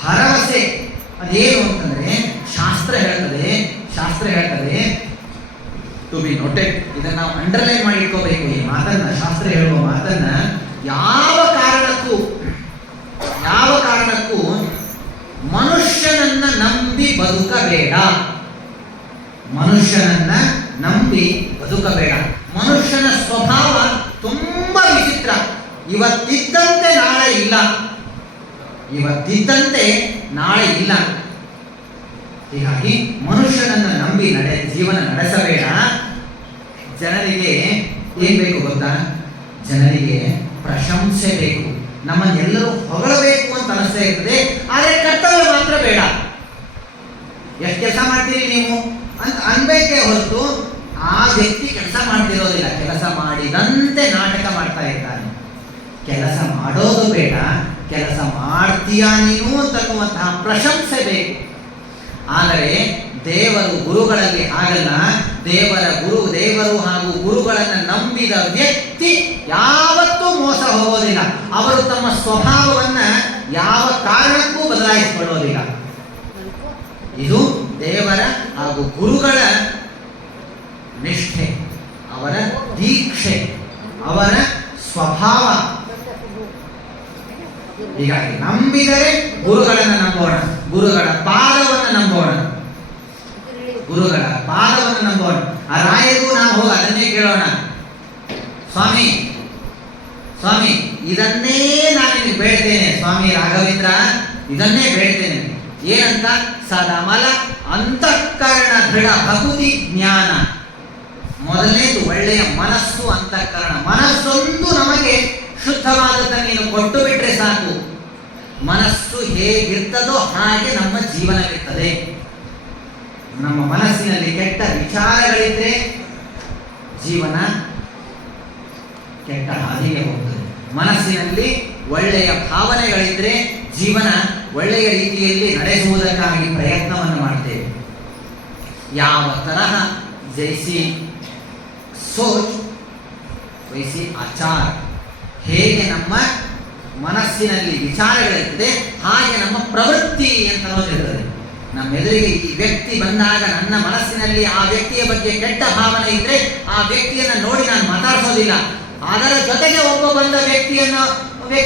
ಭರವಸೆ. ಅದೇನು ಅಂತಂದ್ರೆ ಶಾಸ್ತ್ರ ಹೇಳ್ತದೆ ಟು ಬಿ ನೋಟೆಡ್. ಇದನ್ನ ನಾವು ಅಂಡರ್ಲೈನ್ ಮಾಡಿ ಇಟ್ಕೋಬೇಕು. ಈ ಮಾತನ್ನ, ಶಾಸ್ತ್ರ ಹೇಳುವ ಮಾತನ್ನ ಯಾವ ಕಾರಣಕ್ಕೂ ಮನುಷ್ಯನನ್ನ ನಂಬಿ ಬದುಕಬೇಡ. ಮನುಷ್ಯನ ಸ್ವಭಾವ ತುಂಬಾ ವಿಚಿತ್ರ. ಇವತ್ತಿದ್ದಂತೆ ನಾಳೆ ಇಲ್ಲ. ಹೀಗಾಗಿ ಮನುಷ್ಯನನ್ನ ನಂಬಿ ಜೀವನ ನಡೆಸಬೇಡ. ಜನರಿಗೆ ಏನ್ ಬೇಕು ಗೊತ್ತಾ? ಜನರಿಗೆ ಪ್ರಶಂಸೆ ಬೇಕು, ನಮ್ಮನ್ನೆಲ್ಲರೂ ಹೊಗಳಬೇಕು ಅಂತ ಅನಿಸ್ತಾ ಇರ್ತದೆ. ಆದರೆ ಕರ್ತವ್ಯ ಮಾತ್ರ ಬೇಡ. ಎಷ್ಟು ಕೆಲಸ ಮಾಡ್ತೀರಿ ನೀವು ಅಂತ ಅನ್ಬೇಕೇ ಹೊರತು ಆ ವ್ಯಕ್ತಿ ಕೆಲಸ ಮಾಡ್ತಿರೋದಿಲ್ಲ. ಕೆಲಸ ಮಾಡಿದಂತೆ ನಾಟಕ ಮಾಡ್ತಾ ಇದ್ದಾನೆ. ಕೆಲಸ ಮಾಡೋದು ಬೇಡ, ಕೆಲಸ ಮಾಡ್ತೀಯಾ ನೀನು ಅಂತನ್ನುವಂತಹ ಪ್ರಶಂಸೆ ಬೇಕು. ಆದರೆ ದೇವರು ಗುರುಗಳಲ್ಲಿ ಹಾಗಲ್ಲ. ದೇವರು ಹಾಗೂ ಗುರುಗಳನ್ನು ನಂಬಿದ ವ್ಯಕ್ತಿ ಯಾವತ್ತೂ ಮೋಸ ಹೋಗೋದಿಲ್ಲ. ಅವರು ತಮ್ಮ ಸ್ವಭಾವವನ್ನ ಯಾವ ಕಾರಣಕ್ಕೂ ಬದಲಾಯಿಸಿಕೊಳ್ಳೋದಿಲ್ಲ. ಇದು ದೇವರ ಹಾಗೂ ಗುರುಗಳ ನಿಷ್ಠೆ, ಅವರ ದೀಕ್ಷೆ, ಅವರ ಸ್ವಭಾವ. ಹೀಗಾಗಿ ನಂಬಿದರೆ ಗುರುಗಳನ್ನು ನಂಬೋಣ, ಗುರುಗಳ ಪಾದವನ್ನು ನಂಬೋಣ. ಆ ರಾಯರಿಗೂ ನಾವು ಹೋಗಿ ಅದನ್ನೇ ಕೇಳೋಣ. ಸ್ವಾಮಿ ಇದನ್ನೇ ನಾನು ನಿನಗೆ ಬೇಡ್ತೇನೆ, ಸ್ವಾಮಿ ರಾಘವೇಂದ್ರ ಇದನ್ನೇ ಬೇಡ್ತೇನೆ. ಏನಂತ? ಸದಮಲ ಅಂತಃಕರಣ ದೃಢ ಭಕುತಿ ಜ್ಞಾನ. ಮೊದಲನೇದು ಒಳ್ಳೆಯ ಮನಸ್ಸು, ಅಂತಃಕರಣ. ಮನಸ್ಸೊಂದು ನಮಗೆ ಶುದ್ಧವಾದದ್ದನ್ನು ನೀನು ಕೊಟ್ಟು ಬಿಟ್ರೆ ಸಾಕು. ಮನಸ್ಸು ಹೇಗಿರ್ತದೋ ಹಾಗೆ ನಮ್ಮ ಜೀವನವಿರ್ತದೆ. ನಮ್ಮ ಮನಸ್ಸಿನಲ್ಲಿ ಕೆಟ್ಟ ವಿಚಾರಗಳಿದ್ರೆ ಜೀವನ ಕೆಟ್ಟ ಹಾದಿಗೆ ಹೋಗ್ತದೆ. ಮನಸ್ಸಿನಲ್ಲಿ ಒಳ್ಳೆಯ ಭಾವನೆಗಳಿದ್ರೆ ಜೀವನ ಒಳ್ಳೆಯ ರೀತಿಯಲ್ಲಿ ನಡೆಸುವುದಕ್ಕಾಗಿ ಪ್ರಯತ್ನವನ್ನು ಮಾಡ್ತೇವೆ. ಯಾವ ತರಹ ಜೈಸಿ ಸೋಚ್ ವೈಸಿ ಆಚಾರ, ಹೇಗೆ ನಮ್ಮ ಮನಸ್ಸಿನಲ್ಲಿ ವಿಚಾರಗಳಿರ್ತದೆ ಹಾಗೆ ನಮ್ಮ ಪ್ರವೃತ್ತಿ ಅಂತ ಅನ್ನೋದಿರ್ತದೆ. ನಮ್ಮೆದುರಿಗೆ ಈ ವ್ಯಕ್ತಿ ಬಂದಾಗ ನನ್ನ ಮನಸ್ಸಿನಲ್ಲಿ ಆ ವ್ಯಕ್ತಿಯ ಬಗ್ಗೆ ಕೆಟ್ಟ ಭಾವನೆ ಇದ್ರೆ ಆ ವ್ಯಕ್ತಿಯನ್ನು ನೋಡಿ ನಾನು ಮಾತಾಡಿಸೋದಿಲ್ಲ. ಅದರ ಜೊತೆಗೆ ಒಬ್ಬ ಬಂದ ವ್ಯಕ್ತಿ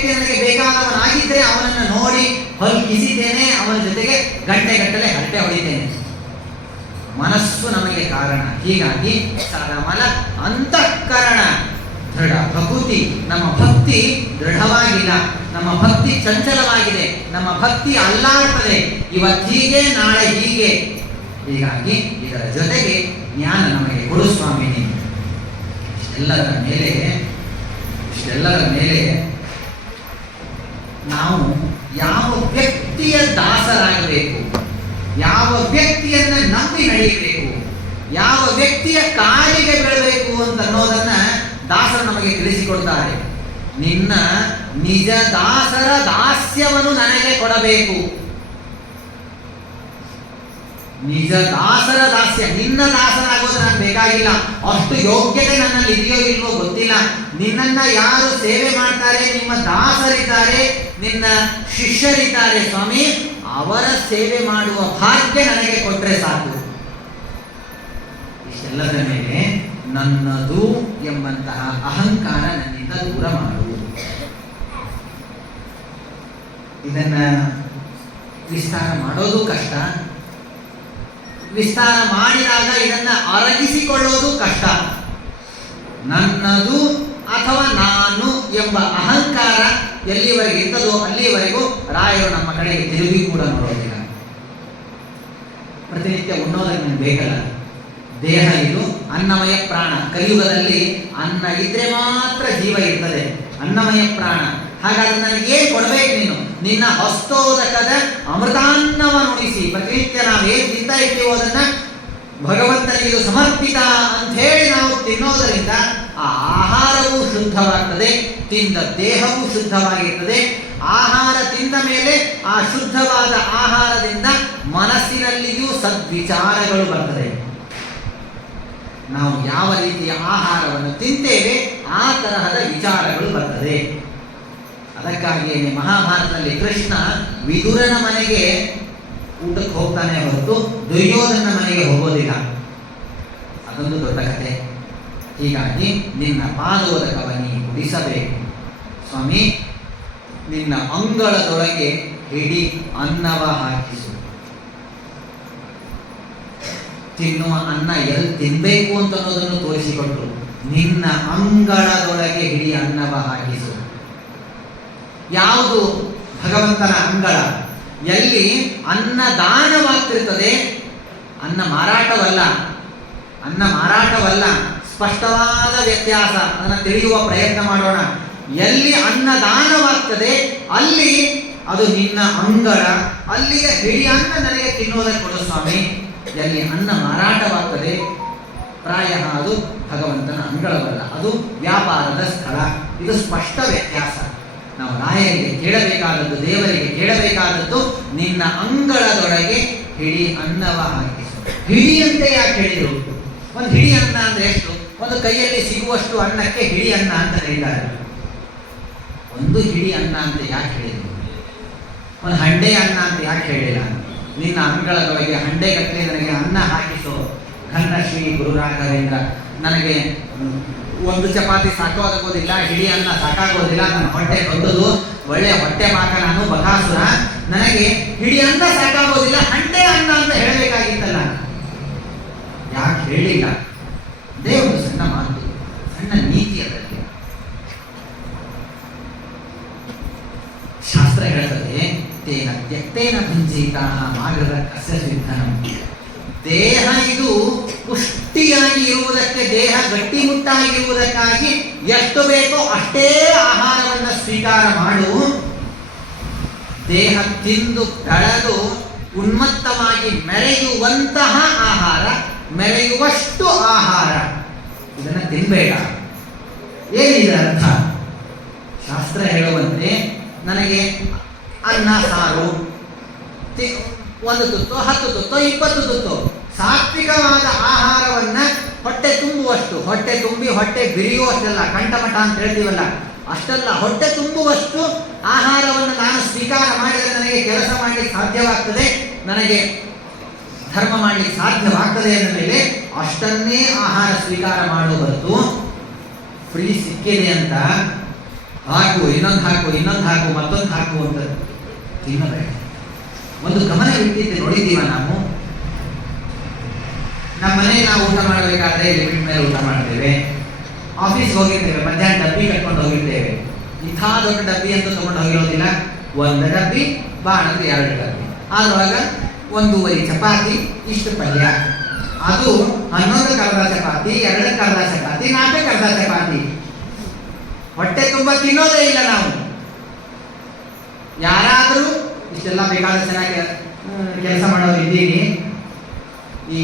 ನನಗೆ ಬೇಕಾದವನಾಗಿದ್ದರೆ ಅವನನ್ನು ನೋಡಿ ಹೊಲ್ ಕಿಸಿತೇನೆ, ಅವನ ಜೊತೆಗೆ ಗಂಟೆಗಟ್ಟಲೆ ಹರಟೆ ಹೊಡಿತೇನೆ. ಮನಸ್ಸು ನಮಗೆ ಕಾರಣ. ಹೀಗಾಗಿ ಸರಮಲ ಅಂತಃಕರಣ ದೃಢ ಭಕುತಿ, ನಮ್ಮ ಭಕ್ತಿ ದೃಢವಾಗಿಲ್ಲ, ನಮ್ಮ ಭಕ್ತಿ ಚಂಚಲವಾಗಿದೆ, ನಮ್ಮ ಭಕ್ತಿ ಅಲ್ಲಾಡ್ತದೆ, ಇವತ್ತೀಗೆ ನಾಳೆ ಹೀಗೆ. ಹೀಗಾಗಿ ಇದರ ಜೊತೆಗೆ ಜ್ಞಾನ ನಮಗೆ ಕೊಡು ಸ್ವಾಮಿ. ಇಷ್ಟೆಲ್ಲದರ ಮೇಲೆ ನಾವು ಯಾವ ವ್ಯಕ್ತಿಯ ದಾಸರಾಗಬೇಕು, ಯಾವ ವ್ಯಕ್ತಿಯನ್ನ ನಂಬಿ ನಡೆಯಬೇಕು, ಯಾವ ವ್ಯಕ್ತಿಯ ಕಾಲಿಗೆ ಬೀಳಬೇಕು ಅಂತ ಅನ್ನೋದನ್ನ ದಾಸರು ನಮಗೆ ತಿಳಿಸಿಕೊಡ್ತಾರೆ. ನಿನ್ನ ನಿಜ ದಾಸರ ದಾಸ್ಯವನ್ನು ನನಗೆ ಕೊಡಬೇಕು. ನಿಜ ದಾಸರ ದಾಸ್ಯ, ನಿನ್ನ ದಾಸನಾಗೋದು ನನಗೆ ಬೇಕಾಗಿಲ್ಲ, ಅಷ್ಟು ಯೋಗ್ಯತೆ ನನ್ನಲ್ಲಿ ಇದೆಯೋ ಇಲ್ವೋ ಗೊತ್ತಿಲ್ಲ. ನಿನ್ನನ್ನ ಯಾರು ಸೇವೆ ಮಾಡ್ತಾರೆ, ನಿಮ್ಮ ದಾಸರಿದ್ದಾರೆ, ನಿನ್ನ ಶಿಷ್ಯರಿದ್ದಾರೆ ಸ್ವಾಮಿ, ಅವರ ಸೇವೆ ಮಾಡುವ ಭಾಗ್ಯ ನನಗೆ ಕೊಟ್ಟರೆ ಸಾಕು. ಇಷ್ಟೆಲ್ಲದರ ಮೇಲೆ ನನ್ನದು ಎಂಬಂತಹ ಅಹಂಕಾರ ನನ್ನಿಂದ ದೂರ ಮಾಡು. ಇದನ್ನ ವಿಸ್ತಾರ ಮಾಡೋದು ಕಷ್ಟ, ವಿಸ್ತಾರ ಮಾಡಿದಾಗ ಇದನ್ನ ಅರಗಿಸಿಕೊಳ್ಳೋದು ಕಷ್ಟ. ನನ್ನದು ಅಥವಾ ನಾನು ಎಂಬ ಅಹಂಕಾರ ಎಲ್ಲಿವರೆಗೆ ಇರ್ತದೋ ಅಲ್ಲಿವರೆಗೂ ರಾಯರು ನಮ್ಮ ಕಡೆಗೆ ತಿರುಗಿ ಕೂಡ ನೋಡೋದಿಲ್ಲ. ಪ್ರತಿನಿತ್ಯ ಉಣ್ಣೋದಕ್ಕೆ ನಮ್ಗೆ ಬೇಕಲ್ಲ, ದೇಹ ಇದು ಅನ್ನಮಯ ಪ್ರಾಣ. ಕಲಿಯುಗದಲ್ಲಿ ಅನ್ನ ಇದ್ರೆ ಮಾತ್ರ ಜೀವ ಇರ್ತದೆ, ಅನ್ನಮಯ ಪ್ರಾಣ. ಹಾಗಾದ್ರೆ ನನಗೆ ಏನ್ ಕೊಡ್ಬೇಕು ನೀನು? ನಿನ್ನ ಹಸ್ತೋದಕದ ಅಮೃತಾನ್ನವನ್ನು ಉಣಿಸಿ. ಪ್ರತಿನಿತ್ಯ ನಾವು ಏನ್ ತಿಂತಾ ಇರ್ತೀವೋ ಅದನ್ನ ಭಗವಂತನಿಗೆ ಇದು ಸಮರ್ಪಿತ ಅಂತ ಹೇಳಿ ನಾವು ತಿನ್ನೋದರಿಂದ ಆ ಆಹಾರವೂ ಶುದ್ಧವಾಗ್ತದೆ, ತಿಂದ ದೇಹವೂ ಶುದ್ಧವಾಗಿರ್ತದೆ. ಆಹಾರ ತಿಂದ ಮೇಲೆ ಆ ಶುದ್ಧವಾದ ಆಹಾರದಿಂದ ಮನಸ್ಸಿನಲ್ಲಿಯೂ ಸದ್ವಿಚಾರಗಳು ಬರ್ತದೆ. ನಾವು ಯಾವ ರೀತಿಯ ಆಹಾರವನ್ನು ತಿಂತೇವೆ ಆ ತರಹದ ವಿಚಾರಗಳು ಬರ್ತದೆ. ಅದಕ್ಕಾಗಿಯೇ ಮಹಾಭಾರತದಲ್ಲಿ ಕೃಷ್ಣ ವಿದುರನ ಮನೆಗೆ ಊಟಕ್ಕೆ ಹೋಗ್ತಾನೆ ಹೊರತು ದುರ್ಯೋಧನ ಮನೆಗೆ ಹೋಗೋದಿಲ್ಲ. ಅದೊಂದು ದೊಡ್ಡ ಕಥೆ. ಹೀಗಾಗಿ ನಿನ್ನ ಪಾದೋದಕವನ್ನಿ ಕುಡಿಸಬೇಕು ಸ್ವಾಮಿ, ನಿನ್ನ ಅಂಗಳದೊಳಗೆ ಹಿಡಿ ಅನ್ನವ ಹಾಕಿಸು. ತಿನ್ನುವ ಅನ್ನ ಎಲ್ಲಿ ತಿನ್ಬೇಕು ಅಂತ ಅನ್ನೋದನ್ನು ತೋರಿಸಿಕೊಟ್ರು. ನಿನ್ನ ಅಂಗಳದೊಳಗೆ ಹಿಡಿ ಅನ್ನವ ಹಾಕಿಸು. ಯಾವುದು ಭಗವಂತನ ಅಂಗಳ? ಎಲ್ಲಿ ಅನ್ನ ದಾನವಾಗ್ತಿರ್ತದೆ, ಅನ್ನ ಮಾರಾಟವಲ್ಲ, ಅನ್ನ ಮಾರಾಟವಲ್ಲ. ಸ್ಪಷ್ಟವಾದ ವ್ಯತ್ಯಾಸ, ಅದನ್ನು ತಿಳಿಯುವ ಪ್ರಯತ್ನ ಮಾಡೋಣ. ಎಲ್ಲಿ ಅನ್ನ ದಾನವಾಗ್ತದೆ ಅಲ್ಲಿ ಅದು ನಿನ್ನ ಅಂಗಳ, ಅಲ್ಲಿಯ ಹಿಡಿ ಅನ್ನ ನನಗೆ ತಿನ್ನೋದಕ್ಕೆ ಕೊಡು ಸ್ವಾಮಿ. ಎಲ್ಲಿ ಅನ್ನ ಮಾರಾಟವಾಗ್ತದೆ ಪ್ರಾಯ ಅದು ಭಗವಂತನ ಅಂಗಳವಲ್ಲ, ಅದು ವ್ಯಾಪಾರದ ಸ್ಥಳ. ಇದು ಸ್ಪಷ್ಟ ವ್ಯತ್ಯಾಸ. ನಾವು ರಾಯರಿಗೆ ಕೇಳಬೇಕಾದದ್ದು, ದೇವರಿಗೆ ಕೇಳಬೇಕಾದದ್ದು, ನಿನ್ನ ಅಂಗಳದೊಳಗೆ ಹಿಡಿ ಅನ್ನವ ಹಾಕಿಸು. ಹಿಡಿ ಅಂತ ಯಾಕೆ ಹೇಳಿದರು? ಒಂದು ಹಿಡಿ ಅನ್ನ ಅಂದ್ರೆ ಎಷ್ಟು? ಒಂದು ಕೈಯಲ್ಲಿ ಸಿಗುವಷ್ಟು ಅನ್ನಕ್ಕೆ ಹಿಡಿ ಅನ್ನ ಅಂತ ಹೇಳಿದ್ದಾರೆ. ಒಂದು ಹಿಡಿ ಅನ್ನ ಅಂತ ಯಾಕೆ ಹೇಳಿದರು? ಒಂದು ಹಂಡೆ ಅನ್ನ ಅಂತ ಯಾಕೆ ಹೇಳಿಲ್ಲ? ನಿನ್ನ ಅಂಗಳದೊಳಗೆ ಹಂಡೆಗಟ್ಟಲೆ ನನಗೆ ಅನ್ನ ಹಾಕಿಸೋ ಘನ್ನ ಶ್ರೀ ಗುರು ರಾಘವೇಂದ್ರ. ನನಗೆ ಒಂದು ಚಪಾತಿ ಸಾಕಾಗೋದಿಲ್ಲ, ಹಿಡಿ ಅನ್ನ ಸಾಕಾಗೋದಿಲ್ಲ, ನನ್ನ ಹೊಟ್ಟೆ ದೊಡ್ಡದು, ಒಳ್ಳೆ ಹೊಟ್ಟೆ ಮಾಕ ನಾನು ಬಕಾಸುರ, ನನಗೆ ಹಿಡಿ ಅನ್ನ ಸಾಕಾಗೋದಿಲ್ಲ, ಹಂಡೆ ಅನ್ನ ಅಂತ ಹೇಳಬೇಕಾಗಿತ್ತಲ್ಲ, ಯಾಕೆ ಹೇಳಿಲ್ಲ? ಅದೇ ಒಂದು ಸಣ್ಣ ಮಾತು, ಸಣ್ಣ ನೀತಿ ಅದರಲ್ಲಿ. ಶಾಸ್ತ್ರ ಹೇಳ್ತದೆ, ತೇನ ತ್ಯಕ್ತೇನ ಭುಂಜೀತಾ ಮಾಗದ ಕಸ್ಯ ಸಿದ್ಧನಂ. ದೇಹ ಇದು ಪುಷ್ಟಿಯಾಗಿ ಇರುವುದಕ್ಕೆ, ದೇಹ ಗಟ್ಟಿಮುಟ್ಟಾಗಿರುವುದಕ್ಕಾಗಿ ಎಷ್ಟು ಬೇಕೋ ಅಷ್ಟೇ ಆಹಾರವನ್ನು ಸ್ವೀಕಾರ ಮಾಡು. ದೇಹ ತಿಂದು ಬೆಳೆದು ಉನ್ಮತ್ತವಾಗಿ ಮೆರೆಯುವಂತಹ ಆಹಾರ, ಮೆರೆಯುವಷ್ಟು ಆಹಾರ ಇದನ್ನು ತಿನ್ಬೇಡ. ಏನಿದೆ ಅರ್ಥ? ಶಾಸ್ತ್ರ ಹೇಳುವಂತೆ ನನಗೆ ಅನ್ನ ಸಾರು, 1 ತುತ್ತು 10 ತುತ್ತು 20 ತುತ್ತು ಸಾತ್ವಿಕವಾದ ಆಹಾರವನ್ನು ಹೊಟ್ಟೆ ತುಂಬುವಷ್ಟು, ಹೊಟ್ಟೆ ತುಂಬಿ ಹೊಟ್ಟೆ ಬಿರಿಯುವಷ್ಟಲ್ಲ, ಕಂಠಮಠ ಅಂತ ಹೇಳ್ತೀವಲ್ಲ ಅಷ್ಟಲ್ಲ, ಹೊಟ್ಟೆ ತುಂಬುವಷ್ಟು ಆಹಾರವನ್ನು ನಾನು ಸ್ವೀಕಾರ ಮಾಡಿದರೆ ನನಗೆ ಕೆಲಸ ಮಾಡಲಿಕ್ಕೆ ಸಾಧ್ಯವಾಗ್ತದೆ, ನನಗೆ ಧರ್ಮ ಮಾಡಲಿಕ್ಕೆ ಸಾಧ್ಯವಾಗ್ತದೆ ಅಂದ ಮೇಲೆ ಅಷ್ಟನ್ನೇ ಆಹಾರ ಸ್ವೀಕಾರ ಮಾಡುವ ಹೊರತು ಫ್ರೀ ಸಿಕ್ಕಿದೆ ಅಂತ ಹಾಕು, ಇನ್ನೊಂದು ಹಾಕು, ಮತ್ತೊಂದು ಹಾಕು ಅಂತ ತಿನ್ನಬೇಡ. ಒಂದು ಗಮನ ಇಟ್ಟಿದ್ದೆ ನೋಡಿದ್ದೀವ ನಾವು. ನಮ್ಮ ಮನೆಗೆ ನಾವು ಊಟ ಮಾಡಬೇಕಾದ್ರೆ ಲಿಮಿಟ್ ಮೇಲೆ ಊಟ ಮಾಡ್ತೇವೆ. ಆಫೀಸ್ಗೆ ಹೋಗಿರ್ತೇವೆ, ಮಧ್ಯಾಹ್ನ ಡಬ್ಬಿ ಕಟ್ಕೊಂಡು ಹೋಗಿರ್ತೇವೆ. ಇಂಥ ದೊಡ್ಡ ಡಬ್ಬಿ ಅಂತ ತಗೊಂಡು ಹೋಗಿರೋದಿಲ್ಲ. 1 ಡಬ್ಬಿ ಬಾಣದ್ದು 2 ಡಬ್ಬಿ, ಆದ್ರೊಳಗ 1 ಚಪಾತಿ, ಇಷ್ಟು ಪಲ್ಯ, ಅದು 11 ಅರ್ಧ ಚಪಾತಿ, 2 ಅರ್ಧ ಚಪಾತಿ, 4 ಅರ್ಧ ಚಪಾತಿ. ಹೊಟ್ಟೆ ತುಂಬ ತಿನ್ನೋದೇ ಇಲ್ಲ ನಾವು. ಯಾರಾದರೂ ಇಷ್ಟೆಲ್ಲ ಬೇಕಾದ ಚೆನ್ನಾಗಿ ಕೆಲಸ ಮಾಡೋರು ಇದ್ದೀರಿ, ಈ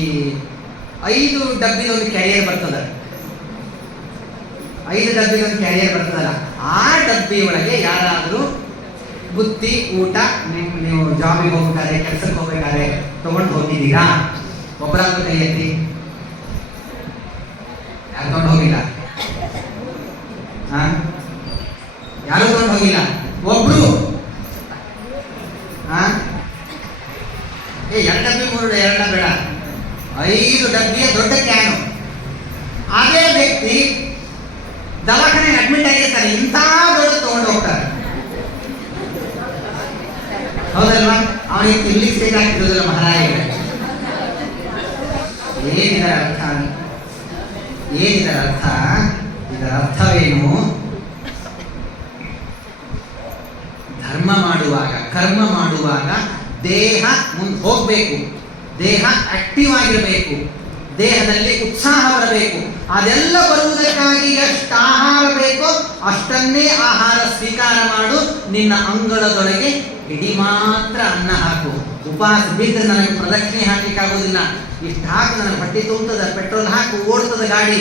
5 ಡಬ್ಬಿದೊಂದು ಕ್ಯಾರಿಯರ್ ಬರ್ತದೆ, 5 ಡಬ್ಬಿದೊಂದು ಕ್ಯಾರಿಯರ್ ಬರ್ತದಲ್ಲ, ಆ ಡಬ್ಬಿ ಒಳಗೆ ಯಾರಾದರೂ ಬುತ್ತಿ ಊಟ ನೀವು ಜಾಬಿಗೆ ಹೋಗ್ಬೇಕಾದ್ರೆ, ಕೆಲಸಕ್ಕೆ ಹೋಗ್ಬೇಕಾದ್ರೆ ತಗೊಂಡು ಹೋಗಿದ್ದೀರಾ? ಒಬ್ಬರಾದ್ರೂ ಕೈ ಎತ್ತಿ. ಯಾರು ತಗೊಂಡು ಹೋಗಿಲ್ಲ? ಯಾರು ತಗೊಂಡು ಹೋಗಿಲ್ಲ? ಒಬ್ರು 2 ಡಬ್ಬಿ 3 2 ಬೇಡ, 5 ಡಬ್ಬಿಯ ದೊಡ್ಡ ಕ್ಯಾನು. ಅದೇ ವ್ಯಕ್ತಿ ದವಾಖಾನೆಗೆ ಅಡ್ಮಿಟ್ ಆಗಿರ್ತಾರೆ, ಇಂಥ ದೊಡ್ಡ ತಗೊಂಡು ಹೋಗ್ತಾರೆ, ಹೌದಲ್ವಾ? ಅವನಿಗೆ ತಿನ್ಲಿಕ್ಕೆ ಬೇಕಾಗ್ತಿರೋದಿಲ್ಲ ಮಹಾರಾಯ. ಏನಿದರ ಅರ್ಥ? ಇದರ ಅರ್ಥವೇನು? ಧರ್ಮ ಮಾಡುವಾಗ, ಕರ್ಮ ಮಾಡುವಾಗ ದೇಹ ಮುಂದೆ ಹೋಗಬೇಕು, ದೇಹ ಆಕ್ಟಿವ್ ಆಗಿರಬೇಕು, ದೇಹದಲ್ಲಿ ಉತ್ಸಾಹ ಬರಬೇಕು. ಅದೆಲ್ಲ ಬರುವುದಕ್ಕಾಗಿ ಎಷ್ಟು ಆಹಾರ ಬೇಕೋ ಅಷ್ಟನ್ನೇ ಆಹಾರ ಸ್ವೀಕಾರ ಮಾಡು. ನಿನ್ನ ಅಂಗಳದೊಳಗೆ ಇಡೀ ಮಾತ್ರ ಅನ್ನ ಹಾಕು. ಉಪವಾಸ ಬಿದ್ದರೆ ನನಗೆ ಪ್ರದಕ್ಷಿಣೆ ಹಾಕ್ಲಿಕ್ಕೆ ಆಗೋದಿಲ್ಲ, ಇಷ್ಟು ಹಾಕಿ ನನಗೆ ಬಟ್ಟೆ ತುಂಬುತ್ತದ, ಪೆಟ್ರೋಲ್ ಹಾಕಿ ಓಡ್ತದ ಗಾಡಿ.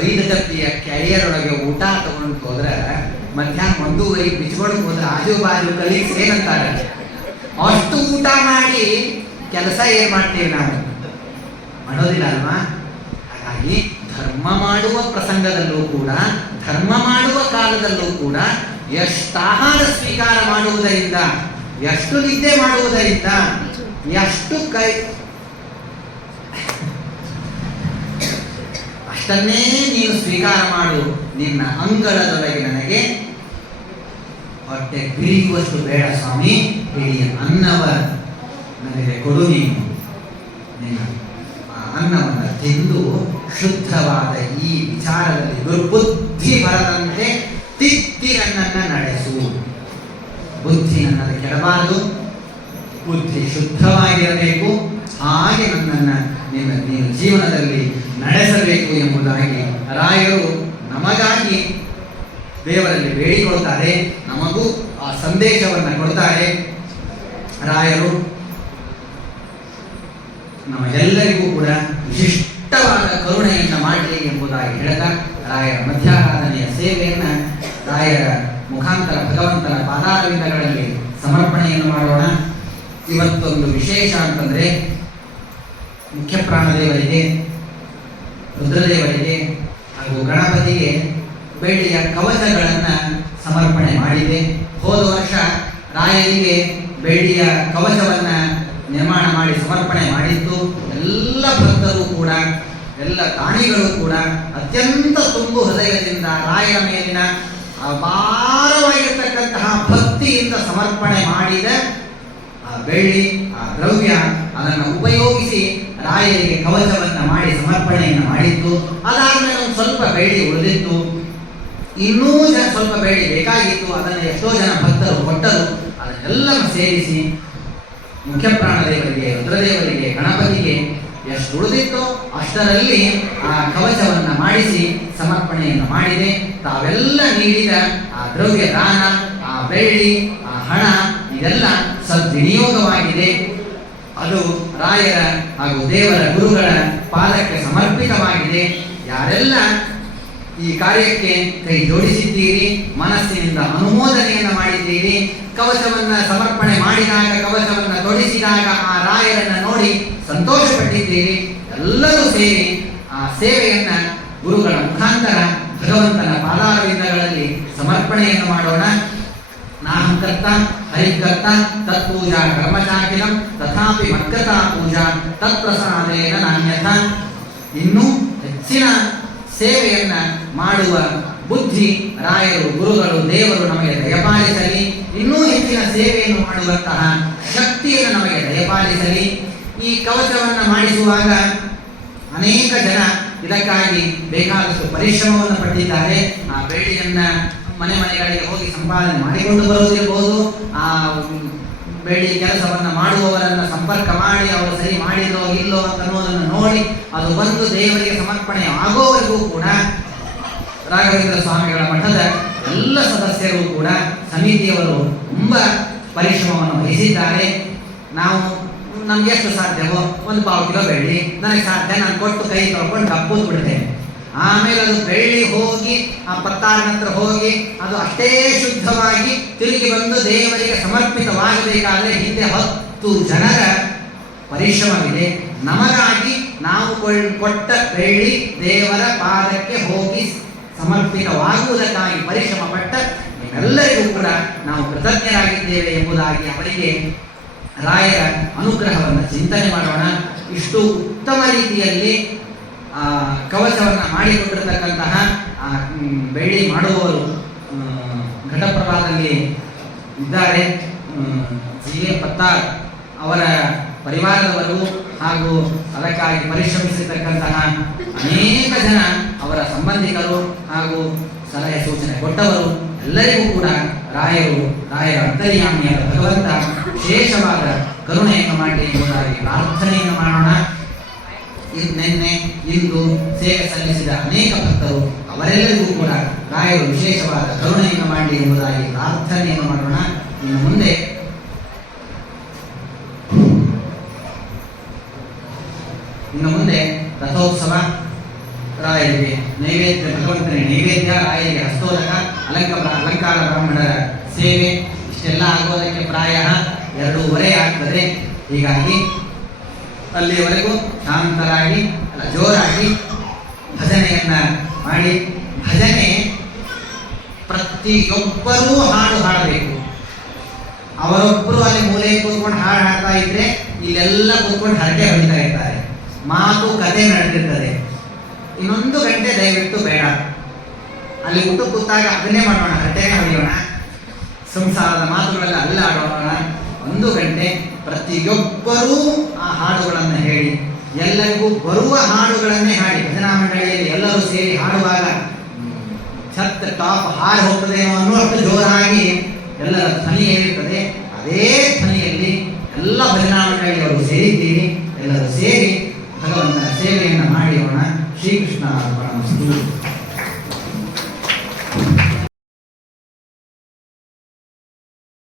5 ಡಬ್ಬಿಯ ಕ್ಯಾರಿಯರ್ ಒಳಗೆ ಊಟ ತಗೊಂಡು ಹೋದ್ರೆ ಮಧ್ಯಾಹ್ನ 1:30 ಬಿಚ್ಕೊಂಡು ಹೋದ್ರೆ ಆಜು ಬಾಜು ಕಲೀಗ್ಸ್ ಏನಂತಾರೆ? ಅಷ್ಟು ಊಟ ಮಾಡಿ ಕೆಲಸ ಏನ್ ಮಾಡ್ತೀವಿ ನಾವು? ಮಾಡೋದಿಲ್ಲ ಅಲ್ವಾ? ಹಾಗಾಗಿ ಧರ್ಮ ಮಾಡುವ ಪ್ರಸಂಗದಲ್ಲೂ ಕೂಡ, ಧರ್ಮ ಮಾಡುವ ಕಾಲದಲ್ಲೂ ಕೂಡ ಎಷ್ಟು ಆಹಾರ ಸ್ವೀಕಾರ ಮಾಡುವುದರಿಂದ, ಎಷ್ಟು ನಿದ್ದೆ ಮಾಡುವುದರಿಂದ, ಎಷ್ಟು ಅಷ್ಟನ್ನೇ ನೀನು ಸ್ವೀಕಾರ ಮಾಡು. ನಿನ್ನ ಅಂಗಳದೊಳಗೆ ನನಗೆ ಹೊಟ್ಟೆ ಬಿರಿಯುವಷ್ಟು ಬೇಡ ಸ್ವಾಮಿ, ಇಡೀ ಅನ್ನವ ನನಗೆ ಕೊಡು. ನೀನು ನಿನ್ನ ಅನ್ನವನ್ನು ತಿಂದು ಶುದ್ಧವಾದ ಈ ವಿಚಾರದಲ್ಲಿ ದುರ್ಬುದ್ಧಿ ಬರದಂತೆ ತಿದ್ದಿ ನನ್ನನ್ನು ನಡೆಸು. ಬುದ್ಧಿ ನನ್ನನ್ನು ಕೆಡಬಾರದು, ಬುದ್ಧಿ ಶುದ್ಧವಾಗಿರಬೇಕು. ಹಾಗೆ ನನ್ನನ್ನು ನೀನು ಜೀವನದಲ್ಲಿ ನಡೆಸಬೇಕು ಎಂಬುದಾಗಿ ರಾಯರು ನಮಗಾಗಿ ದೇವರಲ್ಲಿ ಬೇಡಿಕೊಳ್ತಾರೆ. ನಮಗೂ ಆ ಸಂದೇಶವನ್ನು ಕೊಡ್ತಾರೆ. ರಾಯರು ನಮಗೆಲ್ಲರಿಗೂ ಕೂಡ ವಿಶಿಷ್ಟವಾದ ಕರುಣೆಯನ್ನು ಮಾಡಲಿ ಎಂಬುದಾಗಿ ಹೇಳ್ತಾ ರಾಯರ ಮಧ್ಯಾರಾಧನೆಯ ಸೇವೆಯನ್ನು ರಾಯರ ಮುಖಾಂತರ ಭಗವಂತನ ಪಾದಾರವಿಂದಗಳಲ್ಲಿ ಸಮರ್ಪಣೆಯನ್ನು ಮಾಡೋಣ. ಇವತ್ತೊಂದು ವಿಶೇಷ ಅಂತಂದರೆ ಮುಖ್ಯ ಪ್ರಾಣದೇವರಿಗೆ, ರುದ್ರದೇವರಿಗೆ ಹಾಗೂ ಗಣಪತಿಗೆ ಬೆಳ್ಳಿಯ ಕವಚಗಳನ್ನು ಸಮರ್ಪಣೆ ಮಾಡಿದೆ. ಹೋದ ವರ್ಷ ರಾಯರಿಗೆ ಬೆಳ್ಳಿಯ ಕವಚವನ್ನು ನಿರ್ಮಾಣ ಮಾಡಿ ಸಮರ್ಪಣೆ ಮಾಡಿತ್ತು. ಎಲ್ಲ ಭಕ್ತರು ಕೂಡ, ಎಲ್ಲ ದಾನಿಗಳು ಕೂಡ ಅತ್ಯಂತ ತುಂಬು ಹೃದಯದಿಂದ ರಾಯರ ಮೇಲಿನ ಅಪಾರವಾಗಿರ್ತಕ್ಕಂತಹ ಭಕ್ತಿಯಿಂದ ಸಮರ್ಪಣೆ ಮಾಡಿದ ಆ ಬೆಳ್ಳಿ, ಆ ದ್ರವ್ಯ, ಅದನ್ನು ಉಪಯೋಗಿಸಿ ರಾಯರಿಗೆ ಕವಚವನ್ನು ಮಾಡಿ ಸಮರ್ಪಣೆಯನ್ನು ಮಾಡಿತ್ತು. ಅದಾದ್ಮೇಲೆ ಒಂದು ಸ್ವಲ್ಪ ಬೆಳ್ಳಿ ಉಳಿದಿತ್ತು, ಇನ್ನೂ ಸ್ವಲ್ಪ ಬೆಳ್ಳಿ ಬೇಕಾಗಿತ್ತು. ಅದನ್ನು ಎಷ್ಟೋ ಜನ ಭಕ್ತರು ಕೊಟ್ಟರು. ಅದನ್ನೆಲ್ಲವನ್ನು ಸೇರಿಸಿ ಮುಖ್ಯ ಪ್ರಾಣದೇವರಿಗೆ, ರುದ್ರದೇವರಿಗೆ, ಗಣಪತಿಗೆ ಎಷ್ಟು ಉಳಿದಿತ್ತೋ ಅಷ್ಟರಲ್ಲಿ ಆ ಕವಚವನ್ನು ಮಾಡಿಸಿ ಸಮರ್ಪಣೆಯನ್ನು ಮಾಡಿದೆ. ತಾವೆಲ್ಲ ನೀಡಿದ ಆ ದ್ರವ್ಯ ದಾನ, ಆ ಬೆಳ್ಳಿ, ಆ ಹಣ, ಇದೆಲ್ಲ ಸದ್ವಿನಿಯೋಗವಾಗಿದೆ. ಅದು ರಾಯರ ಹಾಗೂ ದೇವರ ಗುರುಗಳ ಪಾದಕ್ಕೆ ಸಮರ್ಪಿತವಾಗಿದೆ. ಯಾರೆಲ್ಲ ಈ ಕಾರ್ಯಕ್ಕೆ ಕೈ ಜೋಡಿಸಿದ್ದೀರಿ, ಮನಸ್ಸಿನಿಂದ ಅನುಮೋದನೆಯನ್ನು ಮಾಡಿದ್ದೀರಿ. ಕವಚವನ್ನು ಸಮರ್ಪಣೆ ಮಾಡಿದಾಗ, ಕವಚವನ್ನು ತೊಡಿಸಿದಾಗ ಆ ರಾಯರನ್ನು ನೋಡಿ ಸಂತೋಷಪಟ್ಟಿದ್ದೀರಿ. ಎಲ್ಲರೂ ಸೇರಿ ಆ ಸೇವೆಯನ್ನು ಗುರುಗಳ ಮುಖಾಂತರ ಭಗವಂತನ ಪಾದಾರವಿಂದಗಳಲ್ಲಿ ಸಮರ್ಪಣೆಯನ್ನು ಮಾಡೋಣ. ನಾಹಂ ಕರ್ತ ಹರಿಕರ್ತ ತತ್ಪೂಜಾ ಕರ್ಮಚಾಖಿಲಂ ತಥಾಪಿ ಮದ್ಗತಾ ಪೂಜಾ ತತ್ಪ್ರಸಾದೇನ ನಾಣ್ಯಥ. ಇನ್ನೂ ಹೆಚ್ಚಿನ ಸೇವೆಯನ್ನ ಮಾಡುವ ಬುದ್ಧಿ ರಾಯರು, ಗುರುಗಳು, ದೇವರು ನಮಗೆ ದಯಪಾಲಿಸಲಿ. ಇನ್ನೂ ಹೆಚ್ಚಿನ ಸೇವೆಯನ್ನು ಮಾಡುವಂತಹ ಶಕ್ತಿಯನ್ನು ನಮಗೆ ದಯಪಾಲಿಸಲಿ. ಈ ಕವಚವನ್ನು ಮಾಡಿಸುವಾಗ ಅನೇಕ ಜನ ಇದಕ್ಕಾಗಿ ಬೇಕಾದಷ್ಟು ಪರಿಶ್ರಮವನ್ನು ಪಟ್ಟಿದ್ದಾರೆ. ಆ ಬೆಳ್ಳಿಯನ್ನ ಮನೆಗಳಿಗೆ ಹೋಗಿ ಸಂಪಾದನೆ ಮಾಡಿಕೊಂಡು ಬರುವುದಿರಬಹುದು. ಆ ಬೆಳ್ಳಿ ಕೆಲಸವನ್ನು ಮಾಡುವವರನ್ನು ಸಂಪರ್ಕ ಮಾಡಿ ಅವರು ಸರಿ ಮಾಡಿದ್ರೋ ಇಲ್ಲೋ ಅಂತ ಅನ್ನೋದನ್ನು ನೋಡಿ ಅದು ಬಂದು ದೇವರಿಗೆ ಸಮರ್ಪಣೆ ಆಗೋವರೆಗೂ ಕೂಡ ರಾಘವೇಂದ್ರ ಸ್ವಾಮಿಗಳ ಮಠದ ಎಲ್ಲ ಸದಸ್ಯರು ಕೂಡ, ಸಮಿತಿಯವರು ತುಂಬ ಪರಿಶ್ರಮವನ್ನು ವಹಿಸಿದ್ದಾರೆ. ನಮ್ಗೆ ಎಷ್ಟು ಸಾಧ್ಯವೋ 1 ಪಾವು ಕಿಲೋ ಬೆಳ್ಳಿ ನನಗೆ ಸಾಧ್ಯ, ನಾನು ಕೊಟ್ಟು ಕೈ ತೊಳ್ಕೊಂಡು ಕಪ್ಪೂದು ಬಿಡ್ತೇನೆ. ಆಮೇಲೆ ಅದು ಬೆಳ್ಳಿ ಹೋಗಿ ಆ ಪತ್ತಾರಿನ ಹತ್ರ ಹೋಗಿ ಅದು ಅಷ್ಟೇ ಶುದ್ಧವಾಗಿ ತಿರುಗಿ ಬಂದು ದೇವರಿಗೆ ಸಮರ್ಪಿತವಾಗಬೇಕಾದ್ರೆ ಹಿಂದೆ 10 ಜನರ ಪರಿಶ್ರಮವಿದೆ. ನಮಗಾಗಿ ನಾವು ಕೊಟ್ಟ ಬೆಳ್ಳಿ ದೇವರ ಪಾದಕ್ಕೆ ಹೋಗಿ ಸಮರ್ಪಿತವಾಗುವುದಕ್ಕಾಗಿ ಪರಿಶ್ರಮ ಪಟ್ಟ ನಿಮ್ಮೆಲ್ಲರಿಗೂ ಕೂಡ ನಾವು ಕೃತಜ್ಞರಾಗಿದ್ದೇವೆ ಎಂಬುದಾಗಿ ಅವರಿಗೆ ರಾಯರ ಅನುಗ್ರಹವನ್ನು ಚಿಂತನೆ ಮಾಡೋಣ. ಇಷ್ಟು ಉತ್ತಮ ರೀತಿಯಲ್ಲಿ ಕವಚವನ್ನು ಮಾಡಿಕೊಂಡಿರತಕ್ಕಂತಹ ಬೆಳ್ಳಿ ಮಾಡುವವರು ಘಟಪ್ರಭಾದಲ್ಲಿ ಇದ್ದಾರೆ. ಜಿ.ಎ. ಪತ್ತಾರ್ ಅವರ ಪರಿವಾರದವರು ಹಾಗೂ ಅದಕ್ಕಾಗಿ ಪರಿಶ್ರಮಿಸಿರ್ತಕ್ಕಂತಹ ಅನೇಕ ಜನ ಅವರ ಸಂಬಂಧಿಕರು ಹಾಗೂ ಸಲಹೆ ಸೂಚನೆ ಕೊಟ್ಟವರು ಎಲ್ಲರಿಗೂ ಕೂಡ ರಾಯರ ಅಂತರ್ಯಾಮಿಯಾದ ಭಗವಂತ ವಿಶೇಷವಾದ ಕರುಣೆಯನ್ನು ಮಾಡಲಿ ಎಂಬುದಾಗಿ ಪ್ರಾರ್ಥನೆಯನ್ನು ಮಾಡೋಣ. ನಿನ್ನೆ ಇಂದು ಸೇವೆ ಸಲ್ಲಿಸಿದ ಅನೇಕ ಭಕ್ತರು ಅವರೆಲ್ಲರಿಗೂ ಕೂಡ ರಾಯರು ವಿಶೇಷವಾದ ಕರುಣೆಯನ್ನು ಮಾಡಲಿ ಎಂಬುದಾಗಿ ಪ್ರಾರ್ಥನೆಯನ್ನು ಮಾಡೋಣ. ಇನ್ನು ಮುಂದೆ ರಥೋತ್ಸವ, ರಾಯರಿಗೆ ನೈವೇದ್ಯ, ಭಗವಂತನಿಗೆ ನೈವೇದ್ಯ, ರಾಯರಿಗೆ ಹಸ್ತೋದಕ, ಅಲಂಕಾರ ಬ್ರಾಹ್ಮಣರ ಸೇವೆ ಇಷ್ಟೆಲ್ಲ ಆಗೋದಕ್ಕೆ ಪ್ರಾಯ 2:30 ಆಗ್ತದೆ. ಹೀಗಾಗಿ ಅಲ್ಲಿಯವರೆಗೂ ಶಾಂತರಾಗಿ ಜೋರಾಗಿ ಭಜನೆಯನ್ನ ಮಾಡಿ, ಭಜನೆ ಪ್ರತಿಯೊಬ್ಬರೂ ಹಾಡು ಹಾಡಬೇಕು. ಅವರೊಬ್ಬರು ಅಲ್ಲಿ ಮೂಲೆ ಕೂತ್ಕೊಂಡು ಹಾಡು ಹಾಡ್ತಾ ಇದ್ರೆ ಇಲ್ಲೆಲ್ಲ ಕೂತ್ಕೊಂಡು ಹರಟೆ ಹೊಡಿತಾ ಇರ್ತಾರೆ, ಮಾತು ಕತೆ ನಡೆದಿರ್ತದೆ. 1 ಗಂಟೆ ದಯವಿಟ್ಟು ಬೇಡ, ಅಲ್ಲಿ ಊಟ ಕೂತಾಗ ಅದನ್ನೇ ಮಾಡೋಣ, ಹರಟೆನೇ ಹೊಡೆಯೋಣ, ಸಂಸಾರದ ಮಾತುಗಳೆಲ್ಲ ಅಲ್ಲ ಆಡೋಣ. 1 ಗಂಟೆ ಪ್ರತಿಯೊಬ್ಬರೂ ಆ ಹಾಡುಗಳನ್ನು ಹೇಳಿ, ಎಲ್ಲರಿಗೂ ಬರುವ ಹಾಡುಗಳನ್ನೇ ಹಾಡಿ. ಭಜನಾ ಮಂಡಳಿಯಲ್ಲಿ ಎಲ್ಲರೂ ಸೇರಿ ಹಾಡುವಾಗ ಛತ್ ಟಾಪ್ ಹಾರಿ ಹೋಗ್ತದೇನೋ ಅನ್ನುವಷ್ಟು ಜೋರಾಗಿ ಎಲ್ಲರ ಧ್ವನಿ ಏನಿರ್ತದೆ ಅದೇ ಧ್ವನಿಯಲ್ಲಿ ಎಲ್ಲ ಭಜನಾ ಮಂಡಳಿಯವರು ಸೇರಿದ್ದೀರಿ. ಎಲ್ಲರೂ ಸೇರಿ ಭಗವಂತನ ಸೇವೆಯನ್ನು ಮಾಡಿರೋಣ. ಶ್ರೀಕೃಷ್ಣ ಅರ್ಪಣಮಸ್ತು.